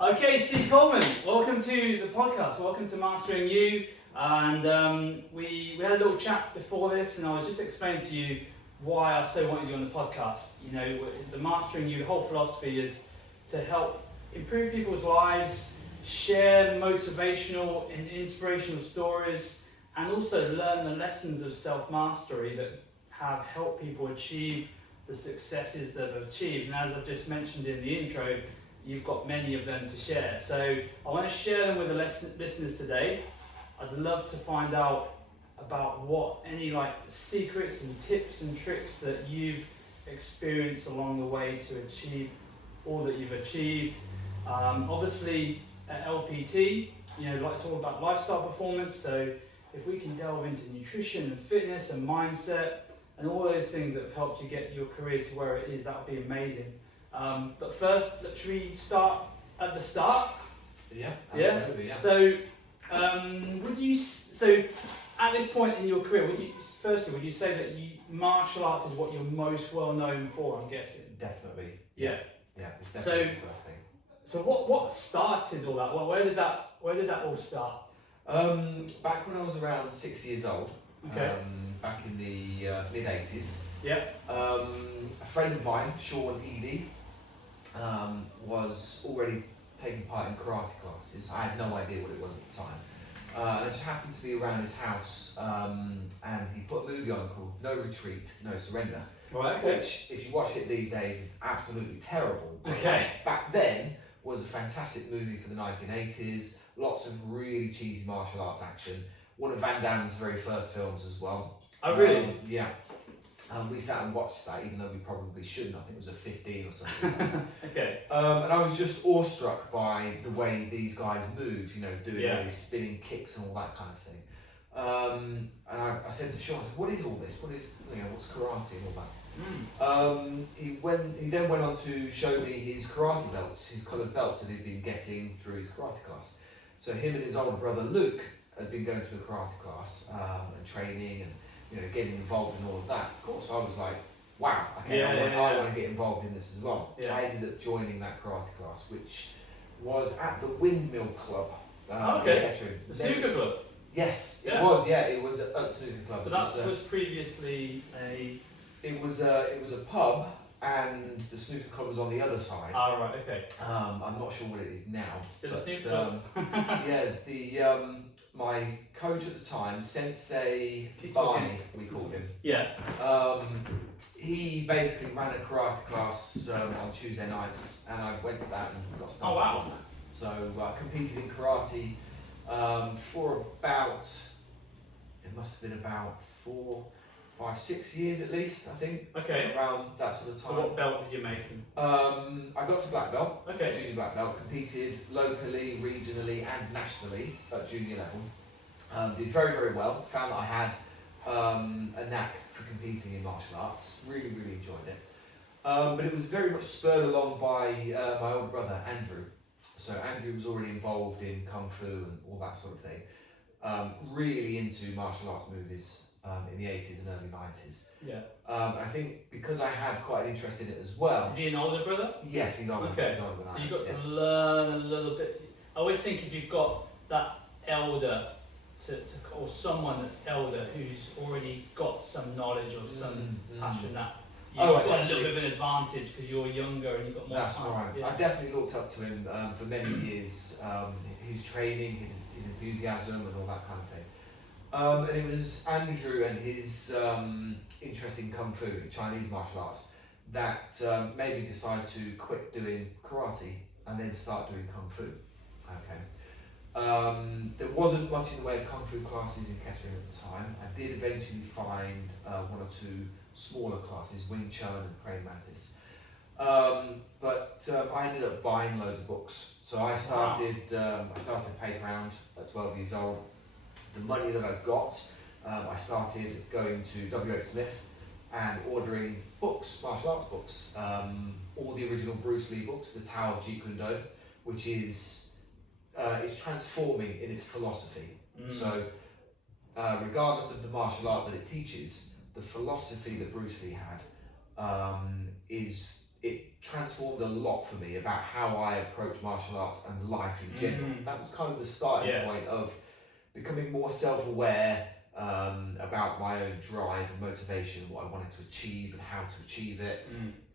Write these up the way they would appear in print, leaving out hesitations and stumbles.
Okay, Steve Coleman, welcome to the podcast. Welcome to Mastering You. And we had a little chat before this, and I was just explaining to you why I so wanted you on the podcast. You know, the Mastering You, the whole philosophy is to help improve people's lives, share motivational and inspirational stories, and also learn the lessons of self-mastery that have helped people achieve the successes that they've achieved. And as I've just mentioned in the intro, you've got many of them to share. So I want to share them with the listeners today. I'd love to find out about what any secrets and tips and tricks that you've experienced along the way to achieve all that you've achieved. Obviously at LPT, it's all about lifestyle performance. So if we can delve into nutrition and fitness and mindset and all those things that have helped you get your career to where it is, that would be amazing. But first, should we start at the start? Yeah, absolutely. Yeah. So, so at this point in your career, would you say that martial arts is what you're most well known for? I'm guessing. Definitely. Yeah. Yeah, it's definitely the first thing. So what started all that? Well, where did that all start? Back when I was around 6 years old. Okay. Back in the mid 80s. Yeah. A friend of mine, Sean Eady, was already taking part in karate classes. I had no idea what it was at the time. And I just happened to be around his house, and he put a movie on called No Retreat, No Surrender. Right, okay. Which, if you watch it these days, is absolutely terrible. Okay. Back then was a fantastic movie for the 1980s. Lots of really cheesy martial arts action. One of Van Damme's very first films as well. Oh, really? Yeah. We sat and watched that, even though we probably shouldn't. I think it was a 15 or something like that. Okay. And I was just awestruck by the way these guys move, doing all these spinning kicks and all that kind of thing. And I said to Sean, I said, what is all this? What's karate and all that? He then went on to show me his karate belts, his coloured belts that he'd been getting through his karate class. So him and his older brother Luke had been going to a karate class and training and getting involved in all of that. Of course, I was like, wow, okay, I want to get involved in this as well. Yeah. I ended up joining that karate class, which was at the Windmill Club. Okay. The snooker club. Yes, Yeah. it was. Yeah, it was at the snooker club. So that was previously a. It was a pub, and the snooker club was on the other side. Ah, right. Okay. I'm not sure what it is now. Still a snooker club. Yeah. My coach at the time, Sensei Barney, we called him. Yeah. He basically ran a karate class on Tuesday nights, and I went to that and got started. Oh wow. So I competed in karate for about, it must have been about 4, 5, 6 years at least, I think. Okay. Around that sort of time. So what belt did you make? I got to black belt, Okay. junior black belt, competed locally, regionally and nationally at junior level. Did very, very well, found that I had a knack for competing in martial arts, really, really enjoyed it. But it was very much spurred along by my older brother, Andrew. So Andrew was already involved in Kung Fu and all that sort of thing. Really into martial arts movies in the 80s and early 90s. Yeah. I think because I had quite an interest in it as well. Is he an older brother? Yes, he's older. Okay. He's older than So I you am, got to learn a little bit. I always think if you've got that elder or someone that's elder who's already got some knowledge or some passion, that you've got a little bit of an advantage because you're younger and you've got more time. That's right. Yeah. I definitely looked up to him for many years. His training, his enthusiasm, and all that kind of thing. And it was Andrew and his interest in Kung Fu, Chinese martial arts, that made me decide to quit doing karate and then start doing Kung Fu. Okay. There wasn't much in the way of Kung Fu classes in Kettering at the time. I did eventually find 1 or 2 smaller classes, Wing Chun and Praying Mantis. But I ended up buying loads of books. So I started paying around at 12 years old. The money that I got, I started going to W.H. Smith and ordering books, martial arts books. All the original Bruce Lee books, The Tao of Jeet Kune Do, which is transforming in its philosophy. So regardless of the martial art that it teaches, the philosophy that Bruce Lee had is it transformed a lot for me about how I approach martial arts and life in general. That was kind of the starting point of becoming more self-aware about my own drive and motivation, what I wanted to achieve and how to achieve it.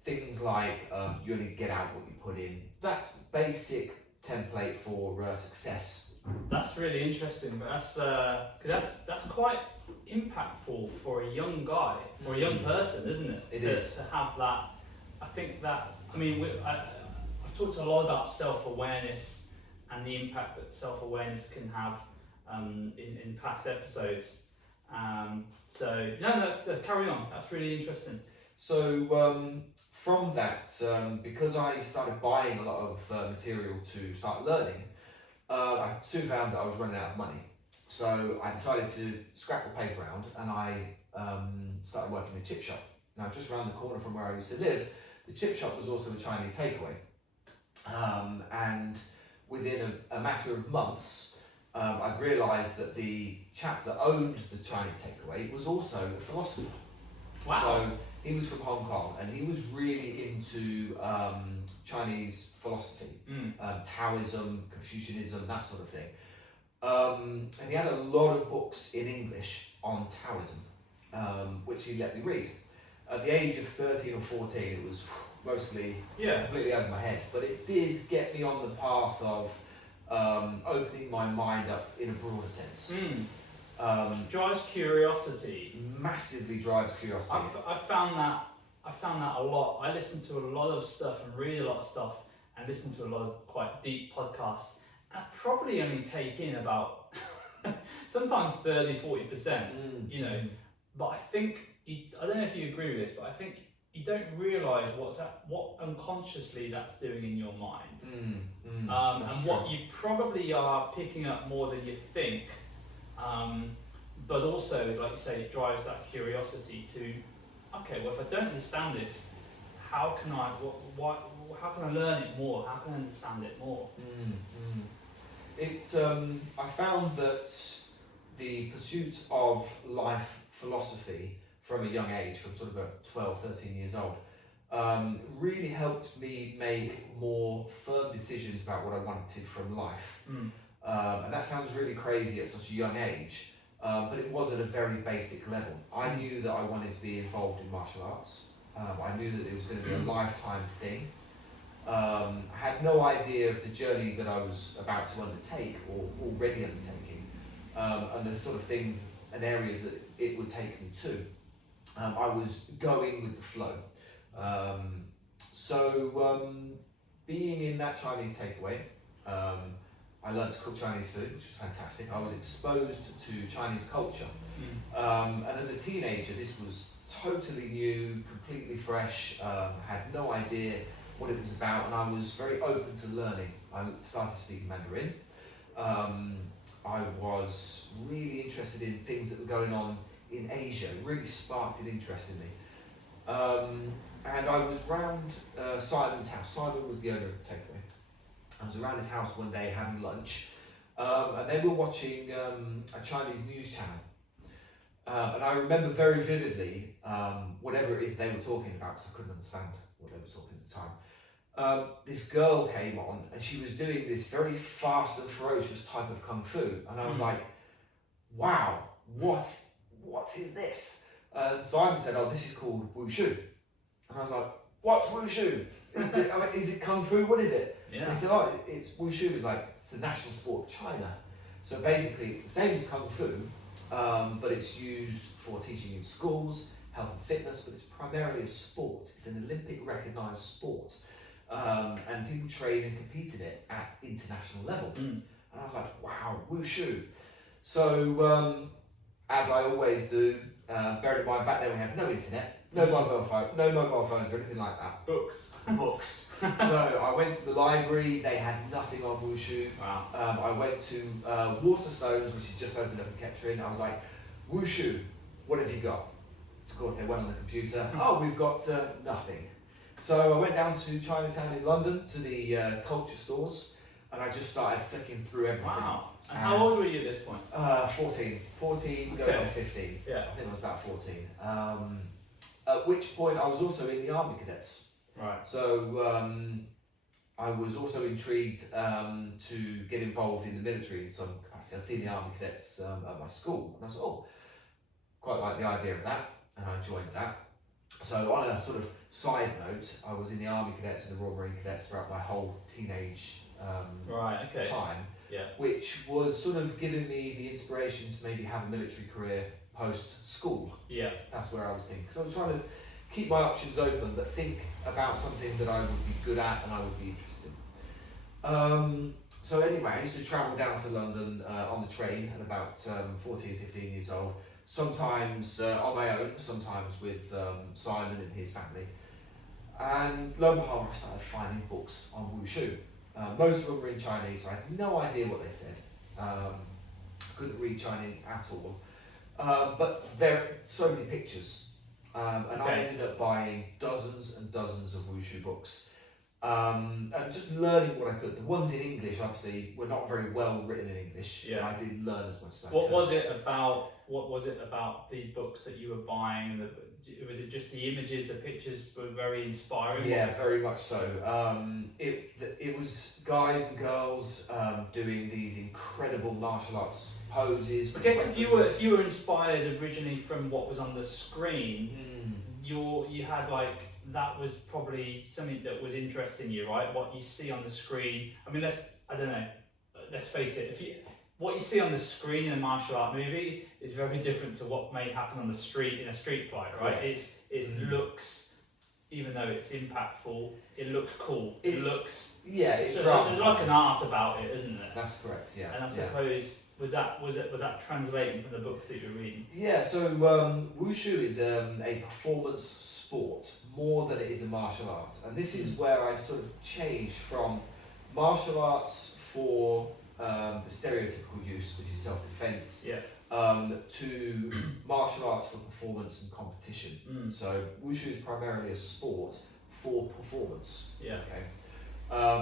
Things like you only get out what you put in. That basic template for success. That's really interesting, but that's quite impactful for a young guy, for a young person, isn't it? It is. To have that. I think that, I mean, I've talked a lot about self-awareness and the impact that self-awareness can have in past episodes. So no, carry on. That's really interesting. So from that, because I started buying a lot of material to start learning, I soon found that I was running out of money. So I decided to scrap the playground and I started working in a chip shop. Now, just around the corner from where I used to live, the chip shop was also a Chinese takeaway. And within a matter of months, I realised that the chap that owned the Chinese takeaway was also a philosopher. Wow. So he was from Hong Kong and he was really into Chinese philosophy, Taoism, Confucianism, that sort of thing. And he had a lot of books in English on Taoism, which he let me read. At the age of 13 or 14, it was mostly completely over my head, but it did get me on the path of opening my mind up in a broader sense. Drives curiosity. Massively drives curiosity. I found that a lot. I listen to a lot of stuff and read a lot of stuff and listen to a lot of quite deep podcasts. And I probably only take in about sometimes 30-40%, you know. But I think, I don't know if you agree with this, but I think you don't realise what unconsciously that's doing in your mind. And what you probably are picking up more than you think. But also, like you say, it drives that curiosity to, okay, well, if I don't understand this, how can I learn it more? How can I understand it more? I found that the pursuit of life philosophy from a young age, from sort of about 12, 13 years old, really helped me make more firm decisions about what I wanted from life. And that sounds really crazy at such a young age, but it was at a very basic level. I knew that I wanted to be involved in martial arts. I knew that it was going to be a lifetime thing. I had no idea of the journey that I was about to undertake or already undertaking, and the sort of things and areas that it would take me to. I was going with the flow. So being in that Chinese takeaway, I learned to cook Chinese food, which was fantastic. I was exposed to Chinese culture. And as a teenager, this was totally new, completely fresh, had no idea what it was about, and I was very open to learning. I started speaking Mandarin. I was really interested in things that were going on in Asia. It really sparked an interest in me. And I was round Simon's house. Simon was the owner of the takeaway. I was around his house one day having lunch, and they were watching a Chinese news channel. And I remember very vividly whatever it is they were talking about, because I couldn't understand what they were talking at the time. This girl came on and she was doing this very fast and ferocious type of kung fu, and I was like, wow, what is this? Simon said, oh, this is called wushu. And I was like, what's wushu? I mean, is it kung fu? What is it? And he said, oh, it's wushu. It's the national sport of China. So basically it's the same as kung fu, but it's used for teaching in schools, health and fitness, but it's primarily a sport. It's an Olympic recognised sport. And people train and compete in it at international level. And I was like, wow, wushu. So, as I always do, bearing in mind back then we had no internet, no mobile phones or anything like that. Books. So I went to the library, they had nothing on wushu. Wow. I went to Waterstones, which had just opened up in Kettering. I was like, wushu, what have you got? Of course, they went on the computer. Oh, we've got nothing. So I went down to Chinatown in London to the culture stores, and I just started flicking through everything. Wow. And how old were you at this point? 14 going on 15. Yeah. I think I was about 14. At which point I was also in the Army Cadets. Right. So I was also intrigued to get involved in the military in some capacity. I'd seen the Army Cadets at my school, and I was oh, quite like the idea of that, and I joined that. So on a sort of side note, I was in the Army Cadets and the Royal Marine Cadets throughout my whole teenage time, which was sort of giving me the inspiration to maybe have a military career post school. Yeah. That's where I was thinking. So I was trying to keep my options open, but think about something that I would be good at and I would be interested in. So anyway, I used to travel down to London on the train at about 14, 15 years old. Sometimes on my own, sometimes with Simon and his family. And lo and behold, I started finding books on Wushu. Most of them were in Chinese, so I had no idea what they said. Couldn't read Chinese at all. But there are so many pictures. And I ended up buying dozens and dozens of Wushu books. And just learning what I could. The ones in English, obviously, were not very well written in English. Yeah. I did learn as much as I What could. What was it about the books that you were buying? Was it just the images, the pictures were very inspiring? Yeah, very much so. It was guys and girls doing these incredible martial arts poses. I guess if you were inspired originally from what was on the screen, you had that was probably something that was interesting you, right? What you see on the screen. I mean, let's face it. What you see on the screen in a martial art movie is very different to what may happen on the street in a street fight, right? It looks, even though it's impactful, it looks cool. It's it's there's like an art about it, isn't there? That's correct. Yeah. And I suppose was that translating from the books that you were reading? Yeah. So Wushu is a performance sport more than it is a martial art, and this is where I sort of changed from martial arts for the stereotypical use, which is self-defense, to martial arts for performance and competition. So Wushu is primarily a sport for performance. Yeah. Okay.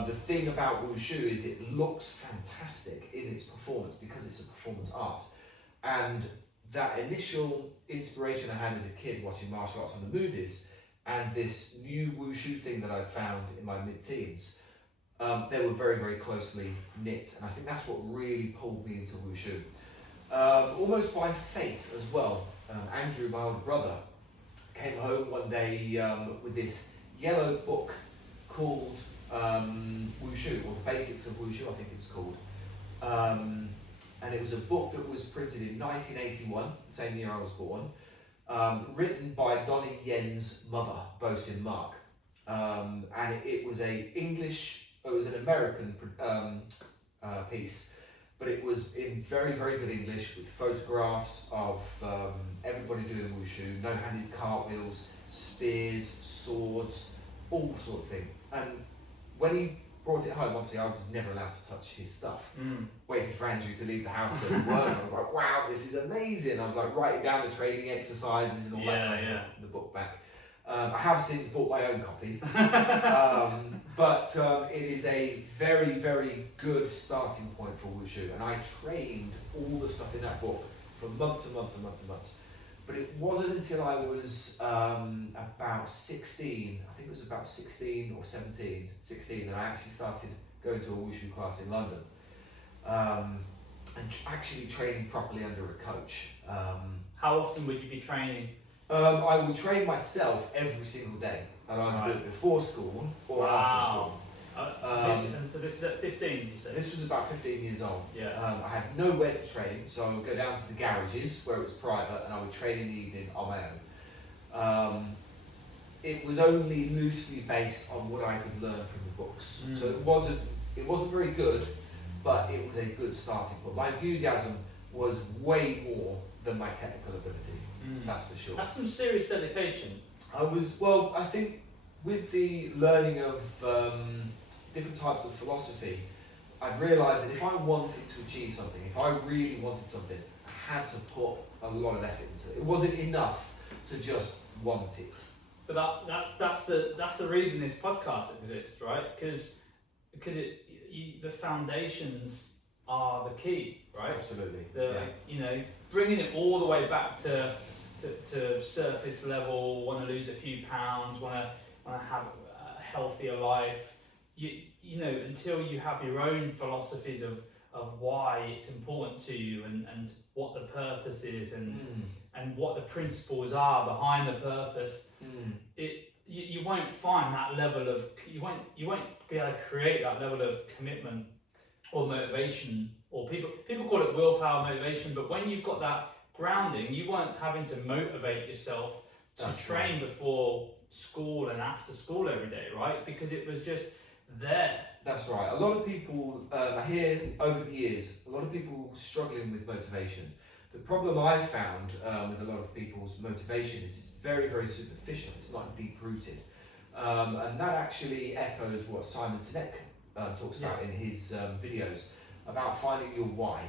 The thing about Wushu is it looks fantastic in its performance because it's a performance art, and that initial inspiration I had as a kid watching martial arts on the movies, and this new Wushu thing that I'd found in my mid-teens. They were very, very closely knit, and I think that's what really pulled me into Wushu. Almost by fate as well. Andrew, my older brother, came home one day with this yellow book called Wushu, or the Basics of Wushu, I think it's called. And it was a book that was printed in 1981, the same year I was born, written by Donnie Yen's mother, Bo Sin Mark. And it was it was an American piece, but it was in very, very good English with photographs of everybody doing Wushu, no-handed cartwheels, spears, swords, all sort of thing. And when he brought it home, obviously I was never allowed to touch his stuff. Waiting for Andrew to leave the house to go to work. I was like, wow, this is amazing. I was like writing down the training exercises and all that kind of the book back. I have since bought my own copy, but it is a very, very good starting point for Wushu, and I trained all the stuff in that book for months and months and months and months. But it wasn't until I was about 16, I think it was about 16 or 16, that I actually started going to a Wushu class in London, and actually training properly under a coach. How often would you be training? I would train myself every single day, and I would do it before school or after school. And so this is at 15, you said? This was about 15 years old. Yeah. I had nowhere to train, so I would go down to the garages where it was private, and I would train in the evening on my own. It was only loosely based on what I could learn from the books, so it wasn't very good, but it was a good starting point. My enthusiasm was way more than my technical ability. That's for sure. That's some serious dedication. I think with the learning of different types of philosophy, I'd realised that if I wanted to achieve something, if I really wanted something, I had to put a lot of effort into it. It wasn't enough to just want it. So that's the reason this podcast exists, right? Because the foundations are the key, right? Absolutely. Bringing it all the way back to surface level. Want to lose a few pounds. Want to have healthier life. You know, until you have your own philosophies of why it's important to you and what the purpose is and what the principles are behind the purpose, you won't find that level of you won't be able to create that level of commitment or motivation, or people call it willpower motivation, but when you've got that grounding, you weren't having to motivate yourself to train before school and after school every day, right? Because it was just there. That's right. A lot of people, I hear over the years, a lot of people struggling with motivation. The problem I've found with a lot of people's motivation is it's very, very superficial. It's not deep rooted. And that actually echoes what Simon Sinek talks about in his videos about finding your why.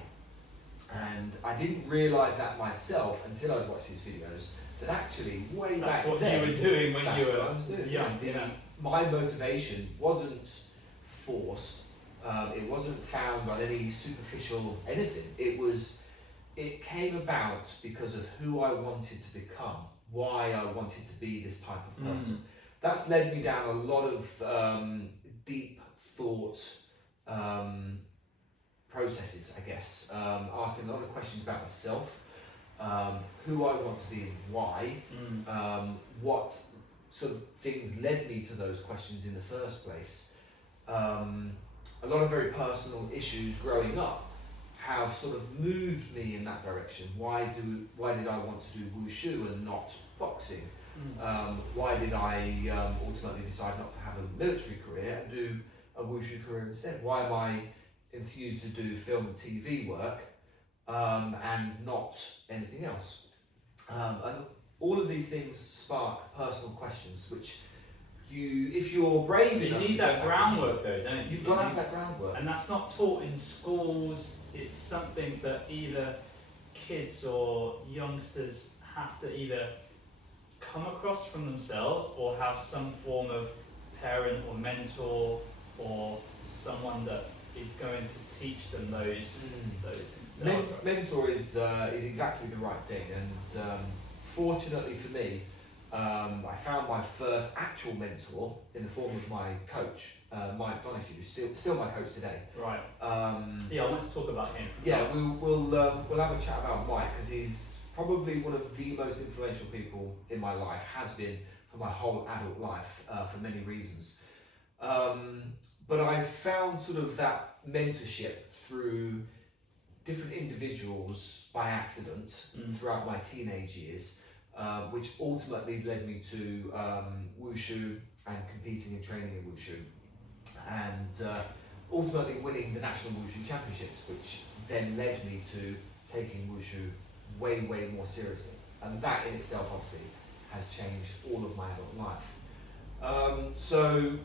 And I didn't realise that myself until I watched his videos, that actually way back then, that's what you were doing when you were what I was doing. young. My motivation wasn't forced. It wasn't found on any superficial anything. It came about because of who I wanted to become, why I wanted to be this type of person. That's led me down a lot of deep thought processes, I guess, asking a lot of questions about myself, who I want to be and why, what sort of things led me to those questions in the first place. A lot of very personal issues growing up have sort of moved me in that direction. Why did I want to do wushu and not boxing? Why did I ultimately decide not to have a military career and do a wushu career instead? Why am I enthused to do film and TV work and not anything else? And all of these things spark personal questions, which if you're brave enough, you need that groundwork though, don't you? You've got to have that groundwork. And that's not taught in schools. It's something that either kids or youngsters have to either come across from themselves or have some form of parent or mentor or someone that is going to teach them those things. Mentor is exactly the right thing, and fortunately for me, I found my first actual mentor in the form of my coach, Mike Donoghue, who's still my coach today. Right. I want to talk about him. Yeah, we'll have a chat about Mike, because he's probably one of the most influential people in my life, has been for my whole adult life, for many reasons. But I found sort of that mentorship through different individuals by accident throughout my teenage years, which ultimately led me to wushu and competing and training in wushu, and ultimately winning the National Wushu Championships, which then led me to taking wushu way, way more seriously. And that in itself obviously has changed all of my adult life. So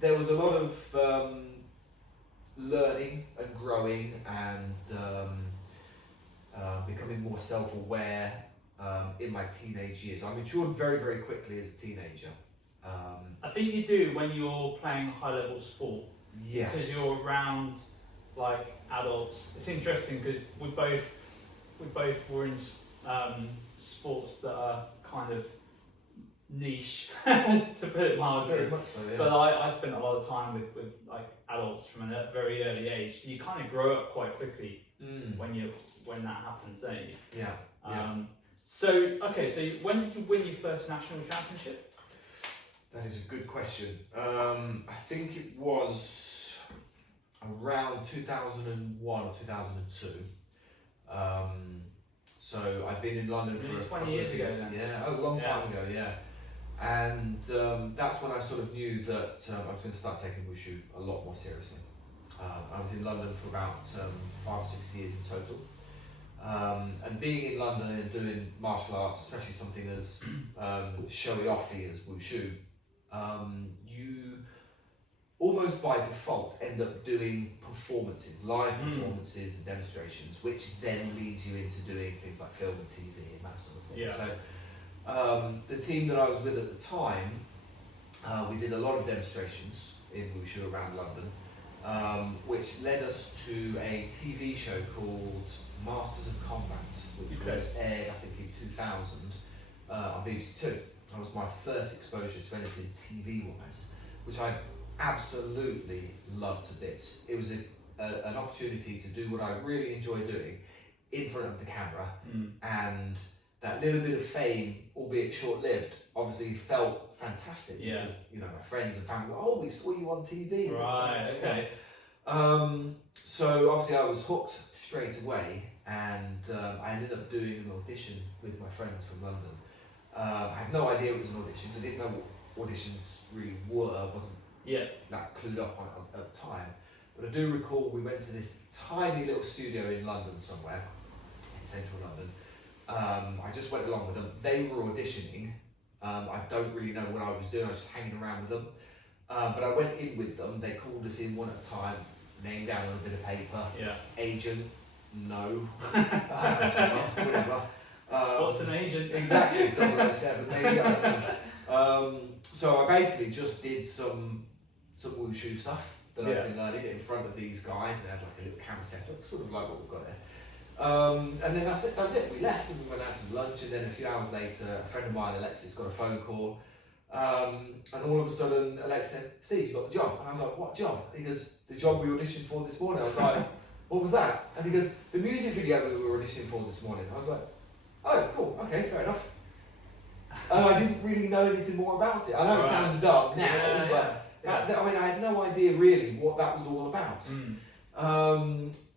there was a lot of learning and growing and becoming more self-aware in my teenage years. I matured very, very quickly as a teenager. I think you do when you're playing high-level sport. Yes. Because you're around like adults. It's interesting because we both were in sports that are kind of niche, to put it mildly. Very much so, yeah. But I spent a lot of time with like adults from a very early age. So you kind of grow up quite quickly when that happens, don't you? Yeah. So when did you win your first national championship? That is a good question. I think it was around 2001 or 2002. So I'd been in London for 20 years ago then. Yeah, a long time ago, yeah. And that's when I sort of knew that I was going to start taking wushu a lot more seriously. I was in London for about 5 or 6 years in total. And being in London and doing martial arts, especially something as showy-offy as wushu, you almost by default end up doing performances, live performances and demonstrations, which then leads you into doing things like film and TV and that sort of thing. Yeah. So the team that I was with at the time, we did a lot of demonstrations in wushu around London, which led us to a TV show called Masters of Combat, which was aired I think in 2000 on BBC Two. That was my first exposure to anything TV wise, which I absolutely loved to bits. It was an opportunity to do what I really enjoy doing in front of the camera, and that little bit of fame, albeit short-lived, obviously felt fantastic because my friends and family were, oh, we saw you on TV. Right, okay. So obviously I was hooked straight away, and I ended up doing an audition with my friends from London. I had no idea it was an audition, so I didn't know what auditions really were. I wasn't that clued up on it at the time. But I do recall we went to this tiny little studio in London somewhere, in central London. I just went along with them. They were auditioning. I don't really know what I was doing. I was just hanging around with them. But I went in with them. They called us in one at a time, name down on a bit of paper. Agent, no. Whatever. What's an agent? Exactly, 007, maybe, I don't know. So I basically just did some wushu stuff that I've been learning in front of these guys. They had like a little camera setup, sort of like what we've got here. And then that was it. We left and we went out to lunch, and then a few hours later, a friend of mine, Alexis, got a phone call. And all of a sudden, Alexis said, Steve, you got the job. And I was like, what job? He goes, the job we auditioned for this morning. I was like, what was that? And he goes, the music video we were auditioning for this morning. I was like, oh, cool, okay, fair enough. And I didn't really know anything more about it. I know it sounds dumb now, but I had no idea really what that was all about.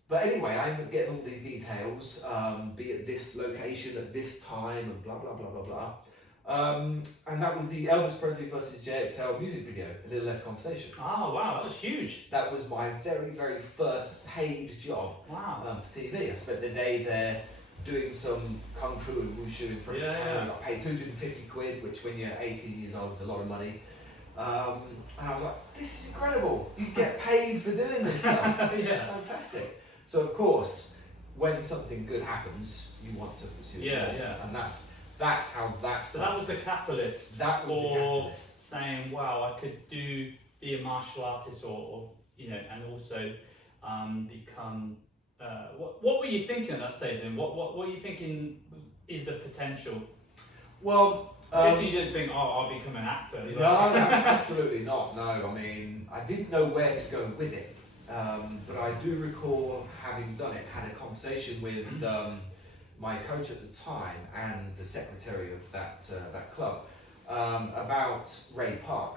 But anyway, I ended up getting all these details, be at this location at this time and blah, blah, blah, blah, blah. And that was the Elvis Presley versus JXL music video, A Little Less Conversation. Oh, wow, that was huge. That was my very, very first paid job for TV. I spent the day there doing some kung fu and wushu in front of the camera. I got paid 250 quid, which when you're 18 years old is a lot of money. And I was like, this is incredible. You get paid for doing this stuff. This is fantastic. So of course, when something good happens, you want to pursue it. And that's how that started. So that was the catalyst. That was the catalyst. Saying, wow, I could be a martial artist or and also become. What were you thinking at that stage then? What were you thinking is the potential? Well, I guess you didn't think, I'll become an actor. No, absolutely not. No, I mean, I didn't know where to go with it. But I do recall having done it, had a conversation with my coach at the time and the secretary of that club about Ray Park.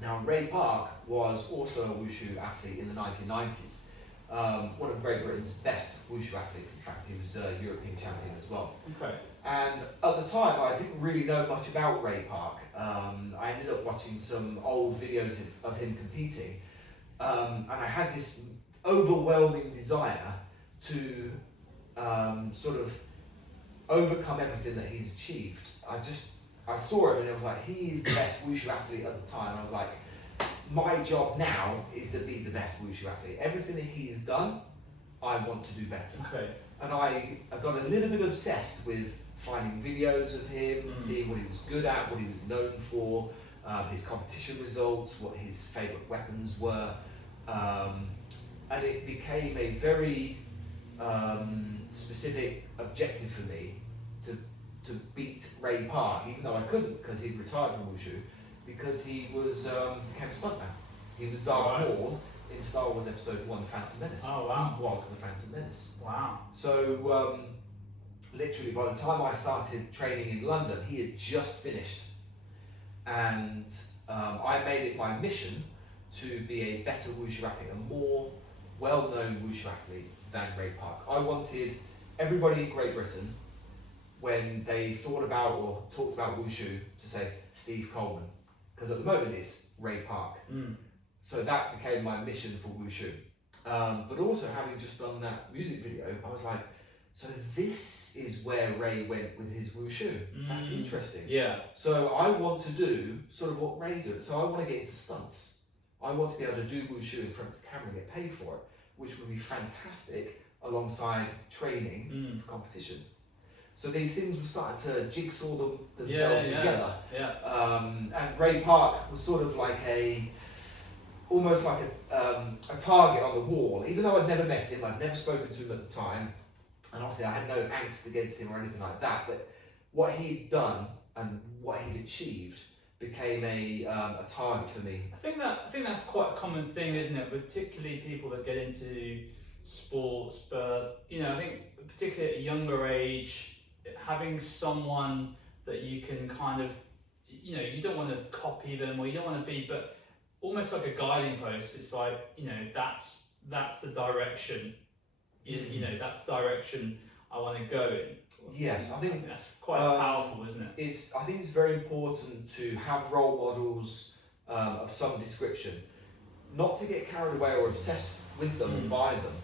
Now, Ray Park was also a wushu athlete in the 1990s. One of Great Britain's best wushu athletes. In fact, he was a European champion as well. Okay. And at the time, I didn't really know much about Ray Park. I ended up watching some old videos of him competing, and I had this overwhelming desire to sort of overcome everything that he's achieved. I saw him and I was like, he is the best wushu athlete at the time. I was like, my job now is to be the best wushu athlete. Everything that he has done, I want to do better. Okay. And I got a little bit obsessed with finding videos of him, seeing what he was good at, what he was known for, his competition results, what his favourite weapons were. And it became a very specific objective for me to beat Ray Park, even though I couldn't because he'd retired from wushu, because he was became a stuntman. He was Darth Maul in Star Wars Episode 1, The Phantom Menace. Oh, wow. He was the Phantom Menace. Wow. So literally by the time I started training in London, he had just finished. And I made it my mission to be a better wushu athlete, a more well-known wushu athlete than Ray Park. I wanted everybody in Great Britain, when they thought about or talked about wushu, to say Steve Coleman, because at the moment it's Ray Park. So that became my mission for wushu. But also having just done that music video, I was like, so this is where Ray went with his wushu. That's interesting. Yeah. So I want to do sort of what Ray's doing. So I want to get into stunts. I want to be able to do wushu in front of the camera and get paid for it, which would be fantastic alongside training for competition. So these things were starting to jigsaw themselves together. And Ray Park was sort of like almost like a target on the wall. Even though I'd never met him, I'd never spoken to him at the time, and obviously I had no angst against him or anything like that. But what he'd done and what he'd achieved became a target for me. I think that's quite a common thing, isn't it? Particularly people that get into sports, but I think particularly at a younger age, having someone that you can kind of, you don't want to copy them or you don't want to be, but almost like a guiding post. It's like, that's the direction. That's the direction I want to go in. Yes, I think that's quite powerful, isn't it? I think it's very important to have role models of some description, not to get carried away or obsessed with them and by them,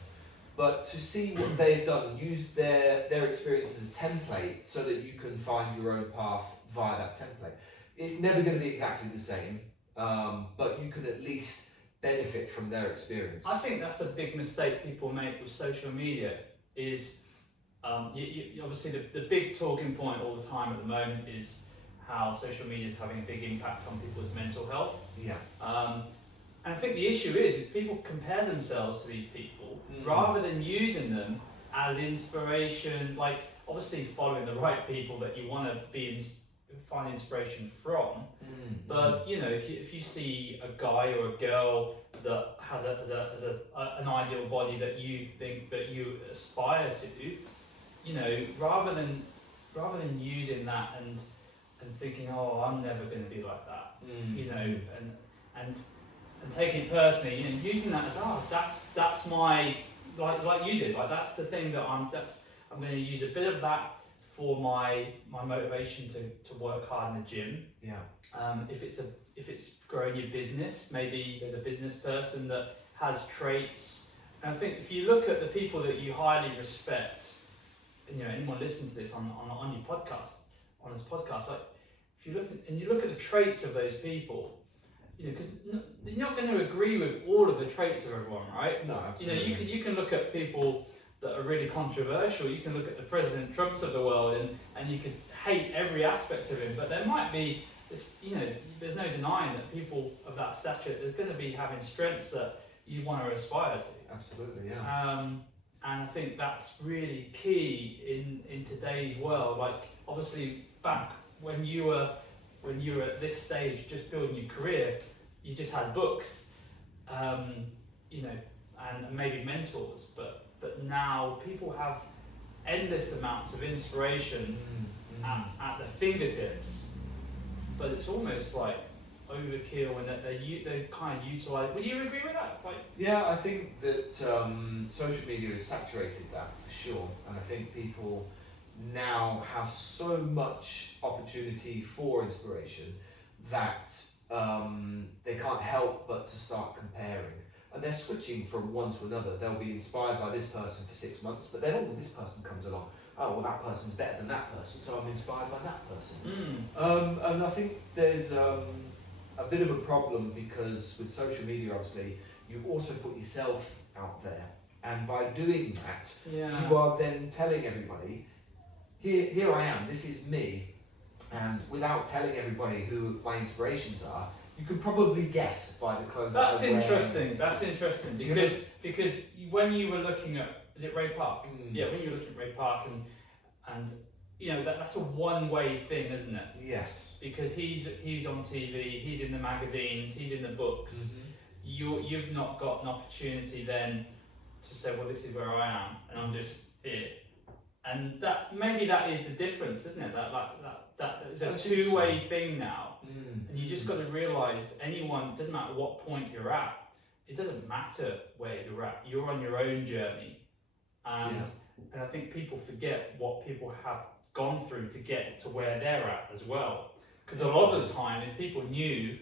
but to see what they've done and use their experience as a template so that you can find your own path via that template. It's never going to be exactly the same, but you can at least benefit from their experience. I think that's a big mistake people make with social media is obviously the big talking point all the time at the moment is how social media is having a big impact on people's mental health. Yeah. And I think the issue is people compare themselves to these people rather than using them as inspiration, like obviously following the right people that you want to find inspiration from. But if you see a guy or a girl that has an ideal body that you think that you aspire to, rather than using that and thinking, oh, I'm never going to be like that, and taking it personally, using that as that's my like you did, like that's the thing that I'm going to use a bit of that for my motivation to work hard in the gym. Yeah. If it's growing your business, maybe there's a business person that has traits. And I think if you look at the people that you highly respect, and anyone listening to this on your podcast, on this podcast, like if you look at the traits of those people, because you're not going to agree with all of the traits of everyone, right? No, absolutely. You can look at people that are really controversial. You can look at the President Trumps of the world, and you could hate every aspect of him. But there might be this, there's no denying that people of that stature, there's going to be having strengths that you want to aspire to. Absolutely, yeah. And I think that's really key in today's world. Like obviously back when you were at this stage, just building your career, you just had books, and maybe mentors, but now people have endless amounts of inspiration at the fingertips, but it's almost like overkill and that they kind of utilize. Would you agree with that? Yeah, I think that social media has saturated that for sure, and I think people now have so much opportunity for inspiration that they can't help but to start comparing. And they're switching from one to another. They'll be inspired by this person for 6 months, but then this person comes along. Oh, well, that person's better than that person, so I'm inspired by that person. And I think there's a bit of a problem because with social media, obviously, you also put yourself out there. And by doing that, you are then telling everybody, here I am, this is me. And without telling everybody who my inspirations are, you could probably guess by the clothes. That's interesting. That's interesting because when you were looking at, is it Ray Park? Yeah, when you were looking at Ray Park and that's a one-way thing, isn't it? Yes. Because he's on TV, he's in the magazines, he's in the books. You've not got an opportunity then to say, well, this is where I am, and I'm just here. And maybe that is the difference, isn't it? That is a two-way thing now. And you just got to realise it doesn't matter what point you're at, it doesn't matter where you're at, you're on your own journey. And I think people forget what people have gone through to get to where they're at as well. Because a lot of the time, if people knew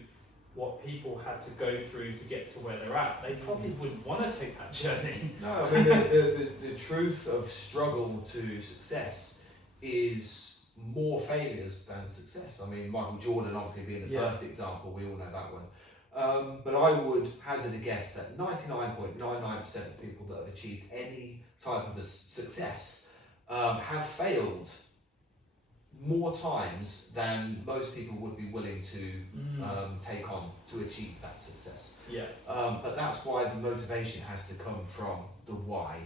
what people had to go through to get to where they're at, they probably wouldn't want to take that journey. No, I mean, the truth of struggle to success is more failures than success. I mean, Michael Jordan obviously being the perfect example, we all know that one. But I would hazard a guess that 99.99% of people that have achieved any type of a success have failed more times than most people would be willing to take on to achieve that success. But that's why the motivation has to come from the why.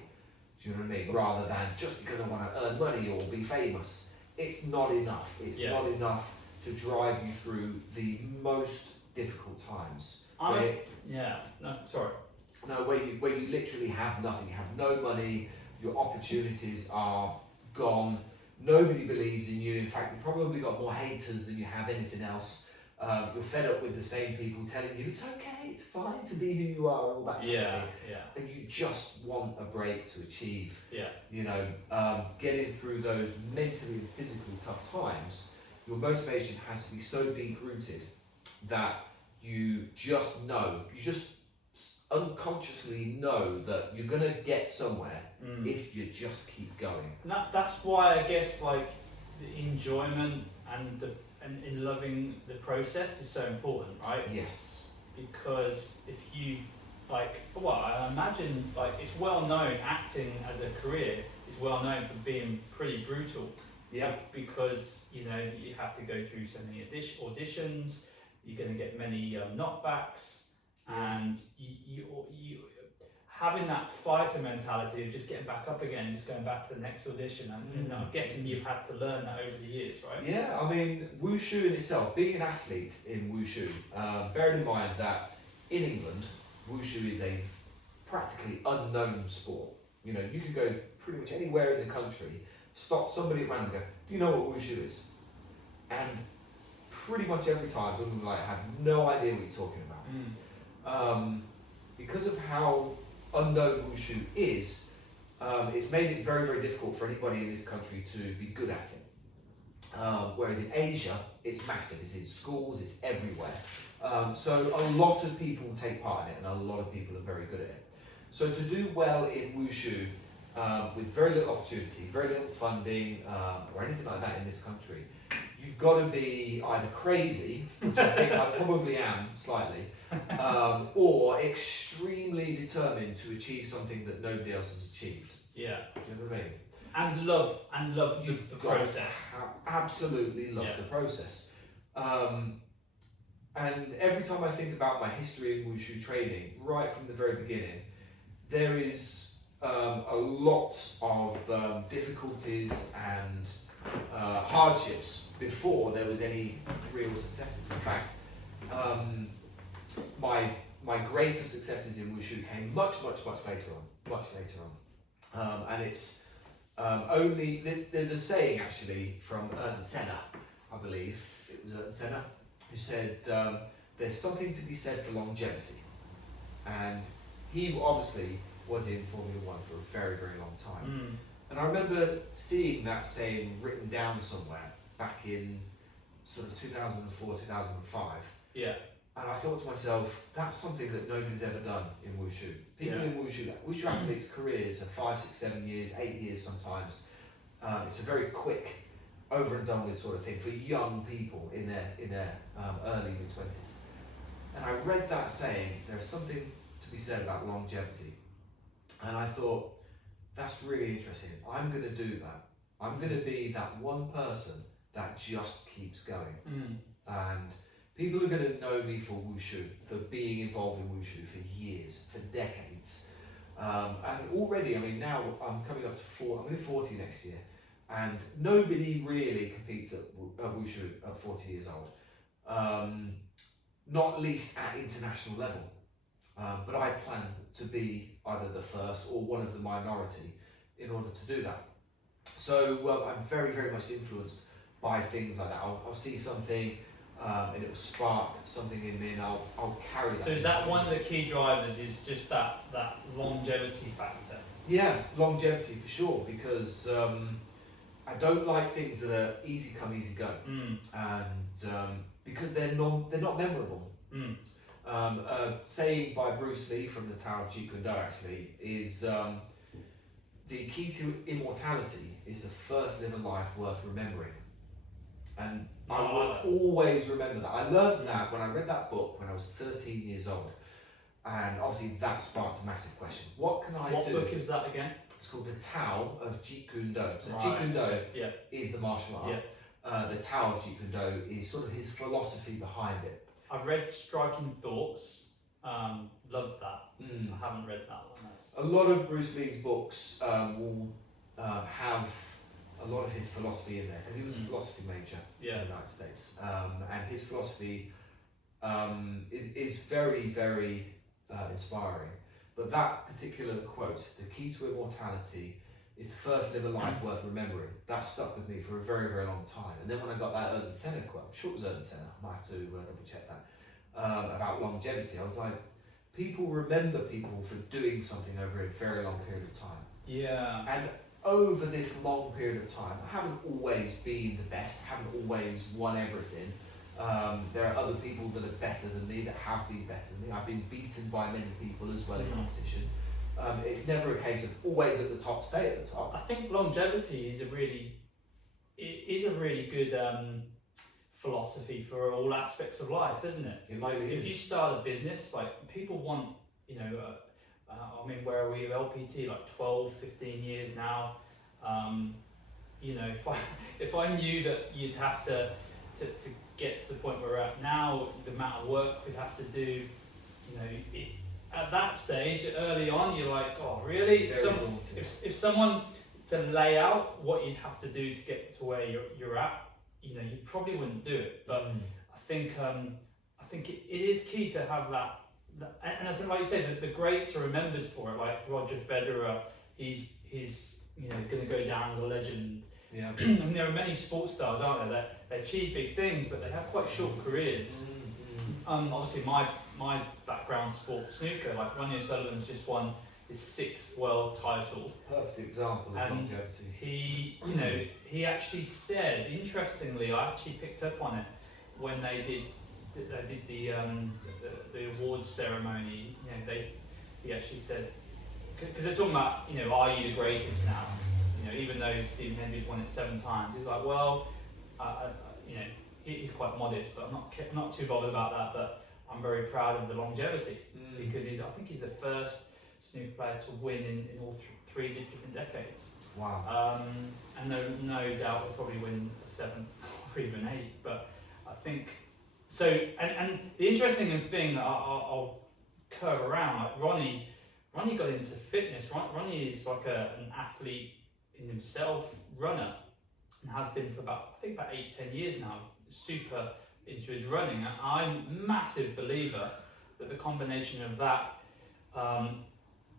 Do you know what I mean? Rather than just because I want to earn money or be famous. it's not enough. It's Yeah. not enough to drive you through the most difficult times. Where you literally have nothing. You have no money. Your opportunities are gone. Nobody believes in you. In fact, you've probably got more haters than you have anything else. You're fed up with the same people telling you it's okay, it's fine to be who you are, all that kind of thing. And you just want a break to achieve. Getting through those mentally and physically tough times. Your motivation has to be so deep rooted that you just unconsciously know that you're gonna get somewhere if you just keep going. And that's why I guess like the enjoyment and in loving the process is so important, right? Yes. Because if you I imagine like it's well known, acting as a career is well known for being pretty brutal. Yeah. Because you have to go through so many auditions, you're going to get many knockbacks, and you having that fighter mentality of just getting back up again, just going back to the next audition, and I'm guessing you've had to learn that over the years, right? Yeah, I mean, Wushu in itself, being an athlete in Wushu, bearing in mind that in England, Wushu is a practically unknown sport. You could go pretty much anywhere in the country, stop somebody at random and go, do you know what Wushu is? And pretty much every time, women will have no idea what you're talking about. Because of how unknown Wushu is, it's made it very, very difficult for anybody in this country to be good at it. Whereas in Asia, it's massive. It's in schools, it's everywhere. So a lot of people take part in it, and a lot of people are very good at it. So to do well in Wushu, with very little opportunity, very little funding, or anything like that in this country, you've got to be either crazy, which I think I probably am slightly, or extremely determined to achieve something that nobody else has achieved. Yeah. Do you know what I mean? And love the process. Absolutely love the process. And every time I think about my history in Wushu training, right from the very beginning, there is a lot of difficulties and hardships before there was any real successes. In fact, my greater successes in Wushu came much later on. And it's there's a saying actually from Ayrton Senna, I believe it was Ayrton Senna, who said there's something to be said for longevity. And he obviously was in Formula One for a very, very long time. And I remember seeing that saying written down somewhere back in sort of 2004, 2005. Yeah. And I thought to myself, that's something that nobody's ever done in Wushu. People in Wushu athletes' careers are 5, 6, 7 years, 8 years sometimes. It's a very quick, over and done with sort of thing for young people in their early mid-20s. And I read that saying, there is something to be said about longevity. And I thought, that's really interesting. I'm going to do that. I'm going to be that one person that just keeps going. And people are going to know me for Wushu, for being involved in Wushu for years, for decades. And already, I mean, now I'm coming up to I'm going to be 40 next year. And nobody really competes at Wushu at 40 years old. Not least at international level. But I plan to be either the first or one of the minority in order to do that. So I'm very, very much influenced by things like that. I'll see something and it will spark something in me, and I'll carry that. So is that one of the key drivers, is just that longevity factor? Yeah, longevity for sure, because I don't like things that are easy come, easy go. And because they're not memorable. Saying by Bruce Lee from the Tower of Jeet Kune Do actually is the key to immortality is to first live a life worth remembering. And I will always remember that. I learned that when I read that book when I was 13 years old. And obviously that sparked a massive question. What can I do? What book is that again? It's called The Tao of Jeet Kune Do. So Jeet Kune Do is the martial art. The Tao of Jeet Kune Do is sort of his philosophy behind it. I've read Striking Thoughts. Loved that. I haven't read that one. A lot of Bruce Lee's books will have a lot of his philosophy in there, because he was a philosophy major in the United States, and his philosophy is very, very inspiring. But that particular quote, "The key to immortality is to first live a life worth remembering," that stuck with me for a very, very long time. And then when I got that Ayrton Senna quote, I'm sure it was Ayrton Senna, I might have to double check that, about longevity, I was like, people remember people for doing something over a very long period of time. Yeah. And over this long period of time, I haven't always been the best, haven't always won everything. There are other people that are better than me, that have been better than me. I've been beaten by many people as well in competition. It's never a case of always at the top, stay at the top. I think longevity is a really good philosophy for all aspects of life, isn't it? Like if you start a business, like people want, I mean, where are we? LPT, like 12, 15 years now. If I knew that you'd have to get to the point where we're at now, the amount of work we'd have to do, at that stage, early on, you're like, oh, really? If someone to lay out what you'd have to do to get to where you're at, you probably wouldn't do it. But I think it is key to have that. And I think, like you said, the greats are remembered for it. Like Roger Federer, he's going to go down as a legend. Yeah. I mean, there are many sports stars, aren't there, that they achieve big things, but they have quite short careers. Obviously, my background sports snooker, like Ronnie O'Sullivan's just won his 6th world title. Perfect example of longevity. He actually said, interestingly, I actually picked up on it when they did the awards ceremony. He actually said, because they're talking about, are you the greatest now? Even though Stephen Hendry's won it 7 times, he's like, well, he's quite modest, but I'm not too bothered about that. But I'm very proud of the longevity because I think he's the first snooker player to win in all 3 different decades. Wow. And no doubt will probably win a 7th or even 8th. But I think so. And the interesting thing that I'll curve around, like Ronnie got into fitness. Ronnie is like an athlete in himself, runner, and has been for about 8-10 years now, super into his running. And I'm a massive believer that the combination of that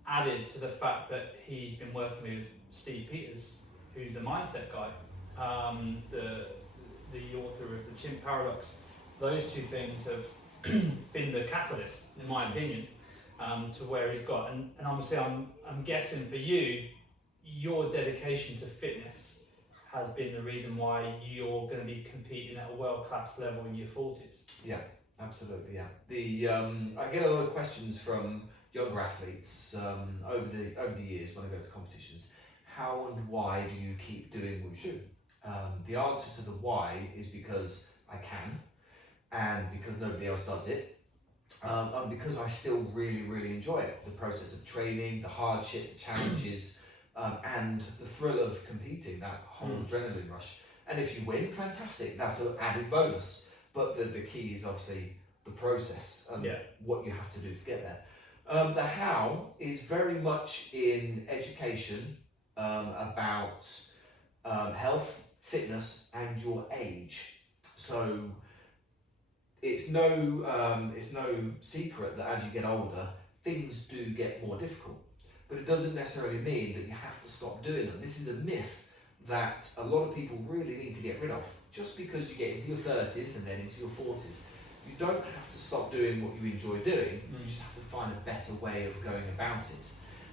added to the fact that he's been working with Steve Peters, who's the mindset guy, the author of the Chimp Paradox. Those 2 things have been the catalyst, in my opinion, to where he's got. And obviously I'm guessing for you, your dedication to fitness has been the reason why you're going to be competing at a world-class level in your 40s. Yeah, absolutely. Yeah, I get a lot of questions from younger athletes over the years when I go to competitions. How and why do you keep doing wushu? The answer to the why is because I can, and because nobody else does it, and because I still really, really enjoy it. The process of training, the hardship, the challenges. And the thrill of competing, that whole adrenaline rush. And if you win, fantastic, that's an added bonus. But the key is obviously the process and what you have to do to get there. The how is very much in education about health, fitness, and your age. So it's no secret that as you get older, things do get more difficult. But it doesn't necessarily mean that you have to stop doing them. This is a myth that a lot of people really need to get rid of. Just because you get into your 30s and then into your 40s, you don't have to stop doing what you enjoy doing. You just have to find a better way of going about it.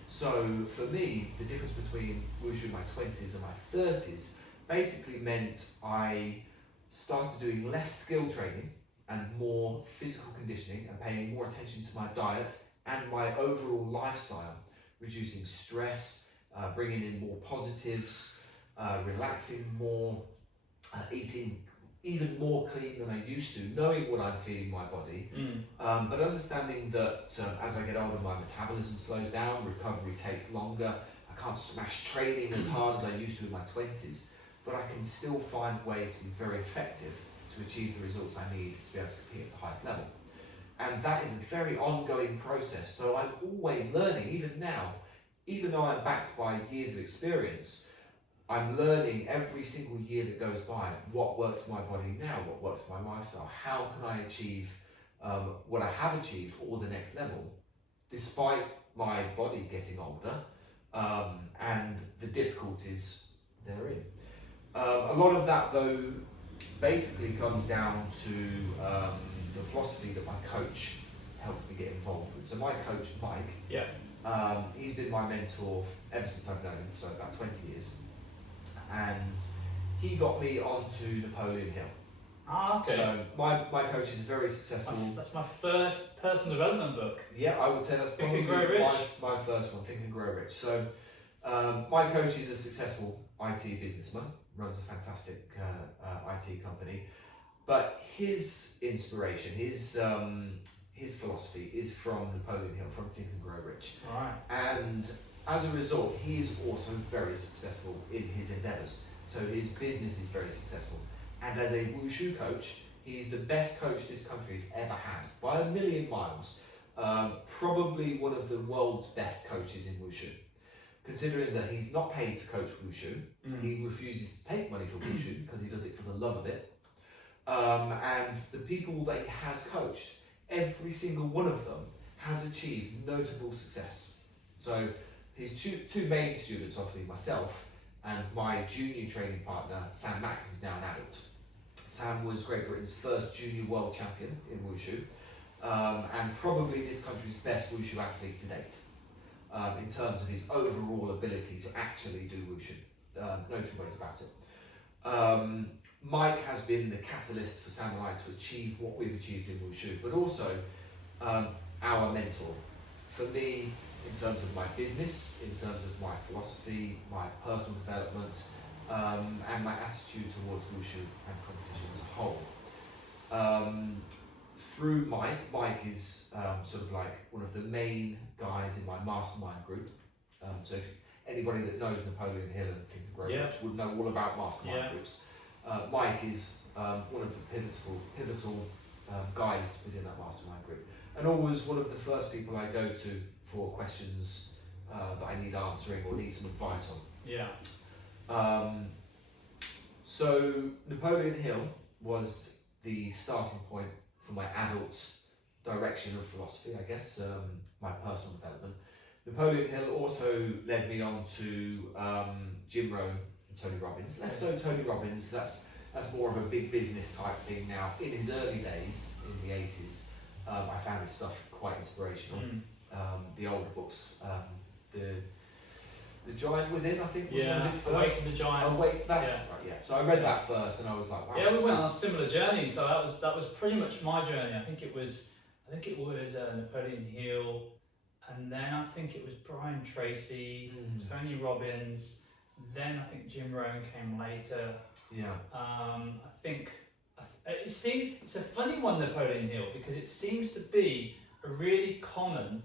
So for me, the difference between wushu in my 20s and my 30s basically meant I started doing less skill training and more physical conditioning and paying more attention to my diet and my overall lifestyle. Reducing stress, bringing in more positives, relaxing more, eating even more clean than I used to, knowing what I'm feeding my body, but understanding that as I get older, my metabolism slows down, recovery takes longer, I can't smash training as hard as I used to in my 20s, but I can still find ways to be very effective to achieve the results I need to be able to compete at the highest level. And that is a very ongoing process. So I'm always learning, even now, even though I'm backed by years of experience, I'm learning every single year that goes by what works for my body now, what works for my lifestyle, how can I achieve what I have achieved or the next level, despite my body getting older and the difficulties therein. A lot of that, though, basically comes down to the philosophy that my coach helped me get involved with. So my coach, Mike, he's been my mentor ever since I've known him, so about 20 years. And he got me onto Napoleon Hill. Ah, okay. So my coach is very successful. That's my first personal development book. Yeah, I would say that's Think probably and Grow Rich. my first one, Think and Grow Rich. So my coach is a successful IT businessman, runs a fantastic IT company, but his inspiration, his philosophy is from Napoleon Hill, from Think and Grow Rich. Right. And as a result, he is also very successful in his endeavours. So his business is very successful. And as a Wushu coach, he's the best coach this country has ever had, by a million miles. Probably one of the world's best coaches in Wushu. Considering that he's not paid to coach Wushu, he refuses to take money for Wushu because he does it for the love of it. And the people that he has coached, every single one of them has achieved notable success. So his two main students, obviously myself and my junior training partner, Sam Mack, who's now an adult. Sam was Great Britain's first junior world champion in Wushu, and probably this country's best Wushu athlete to date, in terms of his overall ability to actually do Wushu. No two ways about it. Mike has been the catalyst for Sam and I to achieve what we've achieved in Wushu, but also our mentor. For me, in terms of my business, in terms of my philosophy, my personal development, and my attitude towards Wushu and competition as a whole. Through Mike is sort of like one of the main guys in my mastermind group. So if anybody that knows Napoleon Hill and Think and Grow Rich would know all about mastermind groups. Mike is one of the pivotal guys within that mastermind group, and always one of the first people I go to for questions that I need answering or need some advice on. Yeah. So Napoleon Hill was the starting point for my adult direction of philosophy, I guess, my personal development. Napoleon Hill also led me on to Jim Rohn and Tony Robbins. Less so Tony Robbins, that's more of a big business type thing now. In his early days, in the 80s, I found his stuff quite inspirational. The older books, the Giant Within, I think, was one of his first. Awaken the Giant. That's right, yeah. So I read that first, and I was like, wow. Yeah, we went on a similar journey. So that was pretty much my journey. I think it was Napoleon Hill, and then I think it was Brian Tracy, Tony Robbins. Then I think Jim Rohn came later. Yeah. I think it's a funny one, Napoleon Hill, because it seems to be a really common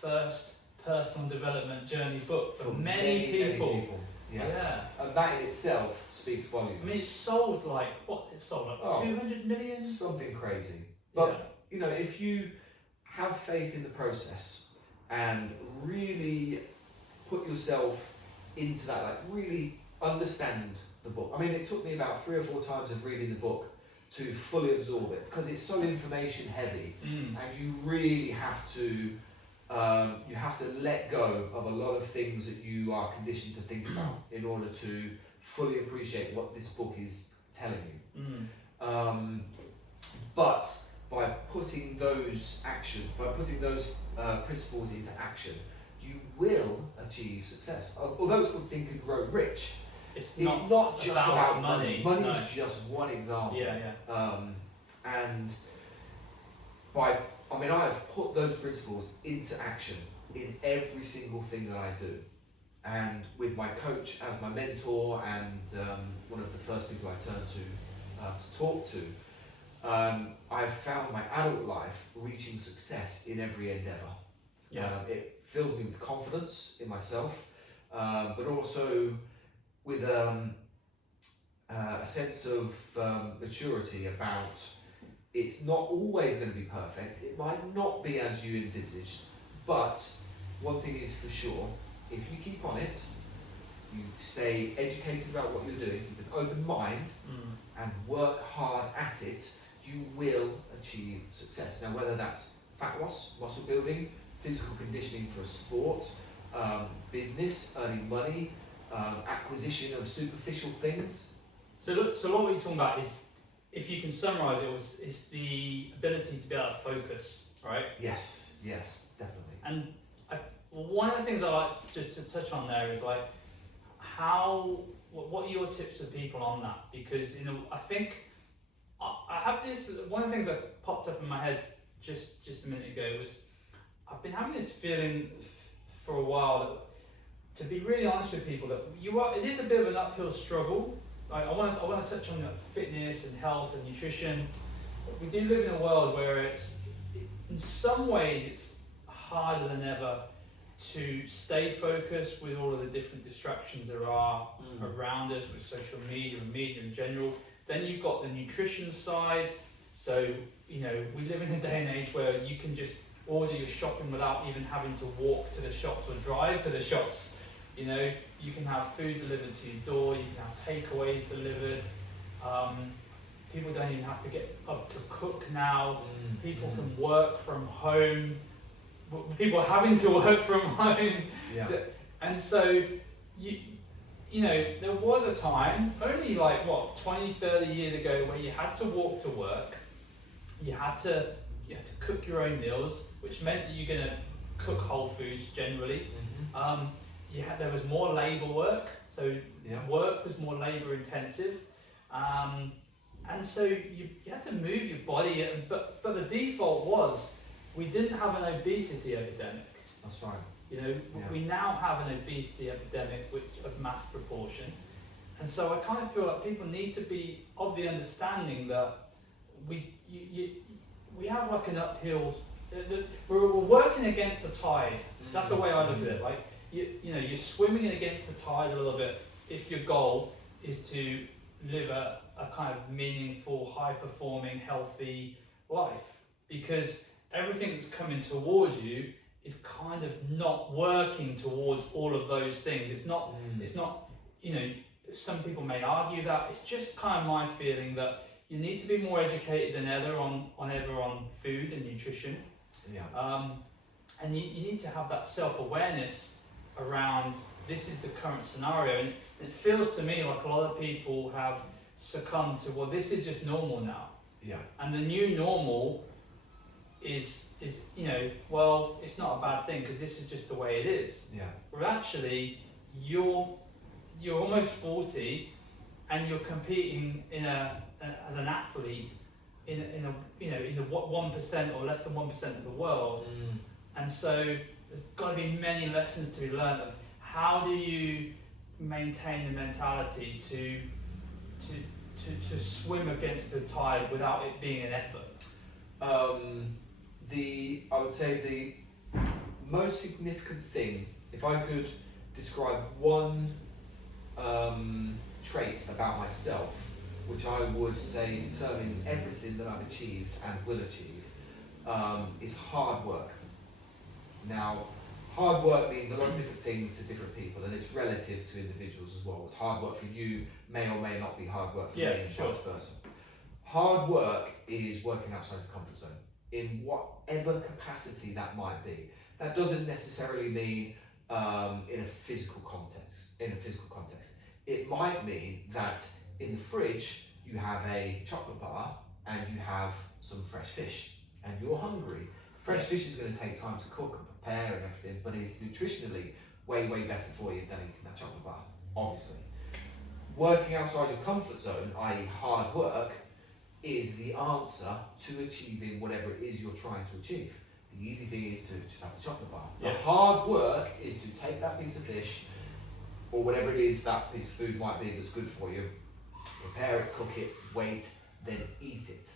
first personal development journey book for many people. Yeah. And that in itself speaks volumes. I mean, it's sold like, what's it sold? Like 200 million? Something crazy. But, you know, if you have faith in the process and really put yourself into that, like really understand the book. I mean, it took me about 3 or 4 times of reading the book to fully absorb it, because it's so information heavy, and you really have to let go of a lot of things that you are conditioned to think about in order to fully appreciate what this book is telling you. But by putting those principles into action, you will achieve success. Although it's called Think and Grow Rich, it's not just about money. Money is just one example. And I've put those principles into action in every single thing that I do. And with my coach as my mentor and one of the first people I turn to talk to, I've found my adult life reaching success in every endeavour. It fills me with confidence in myself, but also with a sense of maturity about it's not always going to be perfect. It might not be as you envisaged, but one thing is for sure, if you keep on it, you stay educated about what you're doing, you have an open mind, and work hard at it, you will achieve success. Now, whether that's fat loss, muscle building, physical conditioning for a sport, business, earning money, acquisition of superficial things. So a lot of what you're talking about is, if you can summarise it, it's the ability to be able to focus, right? Yes, definitely. And one of the things I like just to touch on there is like, what are your tips for people on that? Because I think I have this. One of the things that popped up in my head just a minute ago was, I've been having this feeling for a while that, to be really honest with people, that it is a bit of an uphill struggle. I want to touch on fitness and health and nutrition. We do live in a world where in some ways it's harder than ever to stay focused with all of the different distractions there are around us, with social media and media in general. Then you've got the nutrition side. So, we live in a day and age where you can just order your shopping without even having to walk to the shops or drive to the shops. You can have food delivered to your door, you can have takeaways delivered. People don't even have to get up to cook now. People can work from home. People are having to work from home. Yeah. And so, there was a time, only 20, 30 years ago, where you had to walk to work. You had to cook your own meals, which meant that you're going to cook whole foods generally. There was more labour work, so work was more labour intensive. And so you had to move your body, but the default was, we didn't have an obesity epidemic. That's right. We now have an obesity epidemic of mass proportion. And so I kind of feel like people need to be of the understanding that we have like an uphill, we're working against the tide. That's the way I look at it. Like, you're swimming against the tide a little bit if your goal is to live a kind of meaningful, high-performing, healthy life. Because everything that's coming towards you is kind of not working towards all of those things. It's not, some people may argue that. It's just kind of my feeling that you need to be more educated than ever on food and nutrition. And you need to have that self-awareness around, this is the current scenario. And it feels to me like a lot of people have succumbed to, well, this is just normal now. And the new normal is well, it's not a bad thing because this is just the way it is. Where actually you're almost 40 and you're competing as an athlete in the 1% or less than 1% of the world. And so there's got to be many lessons to be learned of how do you maintain the mentality to swim against the tide without it being an effort. I would say the most significant thing, if I could describe one trait about myself, which I would say determines everything that I've achieved and will achieve, is hard work. Now, hard work means a lot of different things to different people, and it's relative to individuals as well. What's hard work for you may or may not be hard work for me, and vice versa. Hard work is working outside the comfort zone, in whatever capacity that might be. That doesn't necessarily mean in a physical context. It might mean that in the fridge you have a chocolate bar and you have some fresh fish and you're hungry. Fresh fish is going to take time to cook and prepare and everything, but it's nutritionally way better for you than eating that chocolate bar, obviously. Working outside your comfort zone, i.e. hard work, is the answer to achieving whatever it is you're trying to achieve. The easy thing is to just have the chocolate bar. The hard work is to take that piece of fish, or whatever it is that piece of food might be that's good for you, prepare it, cook it, wait, then eat it.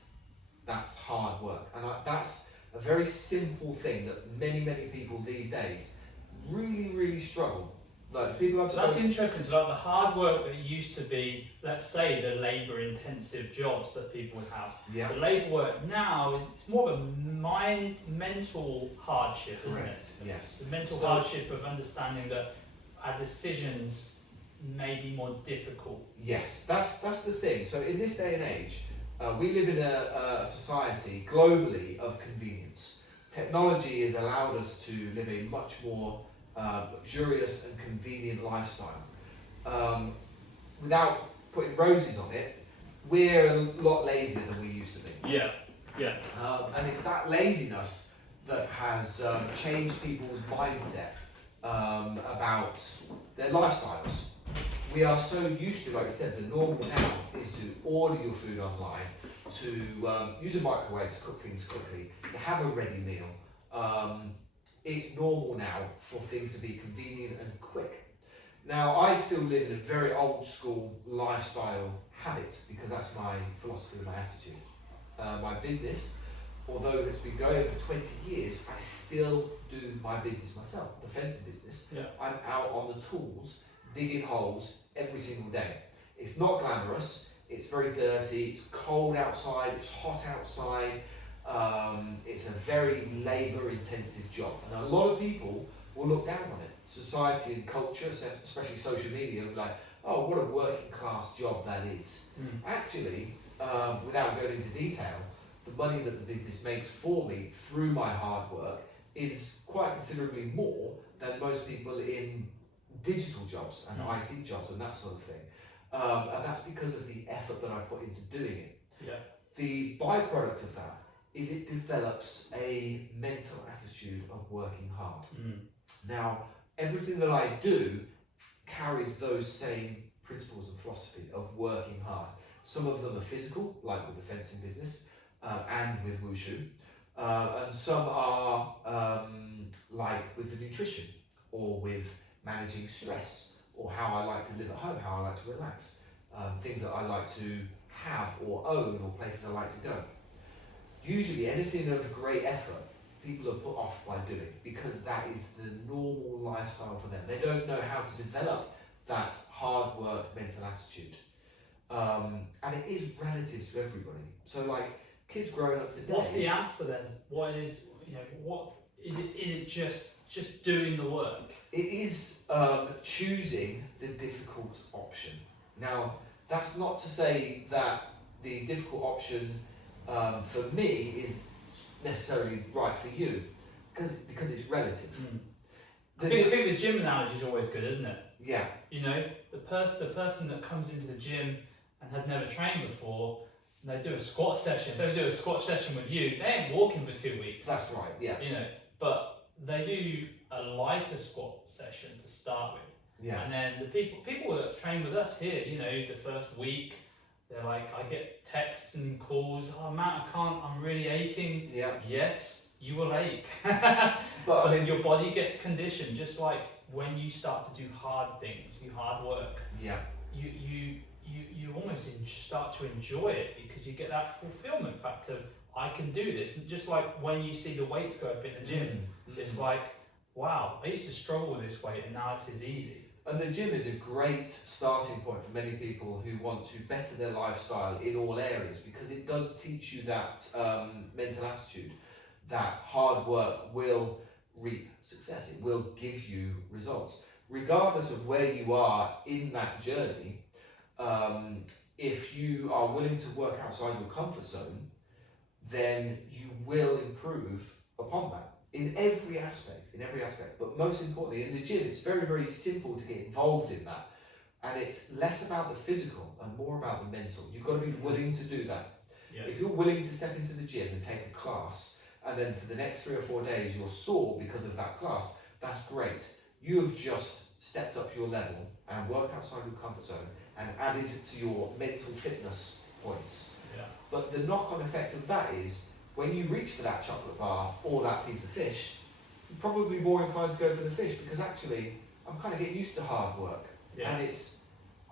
That's hard work. And that's a very simple thing that many people these days really struggle. Like, people have that's interesting. So like the hard work that used to be, let's say, the labour-intensive jobs that people would have. The labour work now is more of a mental hardship, isn't it? Yes. The mental hardship of understanding that our decisions maybe more difficult. Yes, that's the thing. So in this day and age, we live in a society globally of convenience. Technology has allowed us to live a much more luxurious and convenient lifestyle. Without putting roses on it, we're a lot lazier than we used to be. Yeah, yeah. And it's that laziness that has changed people's mindset about their lifestyles. We are so used to, like I said, the normal now is to order your food online, to use a microwave to cook things quickly, to have a ready meal. It's normal now for things to be convenient and quick. Now, I still live in a very old school lifestyle habit because that's my philosophy and my attitude. My business, although it's been going for 20 years, I still do my business myself, the fencing business. Yeah. I'm out on the tools, digging holes every single day. It's not glamorous, it's very dirty, it's cold outside, it's hot outside, it's a very labour intensive job. And a lot of people will look down on it. Society and culture, especially social media, will be like, oh, what a working class job that is. Actually, without going into detail, the money that the business makes for me through my hard work is quite considerably more than most people in digital jobs and IT jobs and that sort of thing. And that's because of the effort that I put into doing it. Yeah. The byproduct of that is it develops a mental attitude of working hard. Now, everything that I do carries those same principles and philosophy of working hard. Some of them are physical, like with the fencing business, and with Wushu, and some are like with the nutrition, or with managing stress, or how I like to live at home, how I like to relax, things that I like to have or own, or places I like to go. Usually anything of great effort, people are put off by doing because that is the normal lifestyle for them. They don't know how to develop that hard work mental attitude. And it is relative to everybody. So like kids growing up today. What's the answer then? What is, what is it? Is it just doing the work? It is choosing the difficult option. Now, that's not to say that the difficult option for me is necessarily right for you, because it's relative. I think the gym analogy is always good, isn't it? Yeah. The person that comes into the gym and has never trained before, and they do a squat session. If they do a squat session with you, they ain't walking for 2 weeks. That's right. Yeah. But they do a lighter squat session to start with. Yeah. And then the people that train with us here, the first week, they're like, I get texts and calls. Oh, Matt, I can't. I'm really aching. Yeah. Yes, you will ache. But then your body gets conditioned, just like when you start to do hard things, hard work. Yeah. You almost start to enjoy it because you get that fulfillment factor of, I can do this. Just like when you see the weights go up in the gym, it's like, wow, I used to struggle with this weight and now this is easy. And the gym is a great starting point for many people who want to better their lifestyle in all areas, because it does teach you that mental attitude that hard work will reap success. It will give you results. Regardless of where you are in that journey, if you are willing to work outside your comfort zone, then you will improve upon that in every aspect. But most importantly, in the gym, it's very, very simple to get involved in that. And it's less about the physical and more about the mental. You've got to be willing to do that. Yeah. If you're willing to step into the gym and take a class, and then for the next 3 or 4 days you're sore because of that class, that's great. You have just stepped up your level and worked outside your comfort zone and added to your mental fitness points. Yeah. But the knock-on effect of that is, when you reach for that chocolate bar or that piece of fish, you're probably more inclined to go for the fish, because actually I'm kind of getting used to hard work. Yeah. And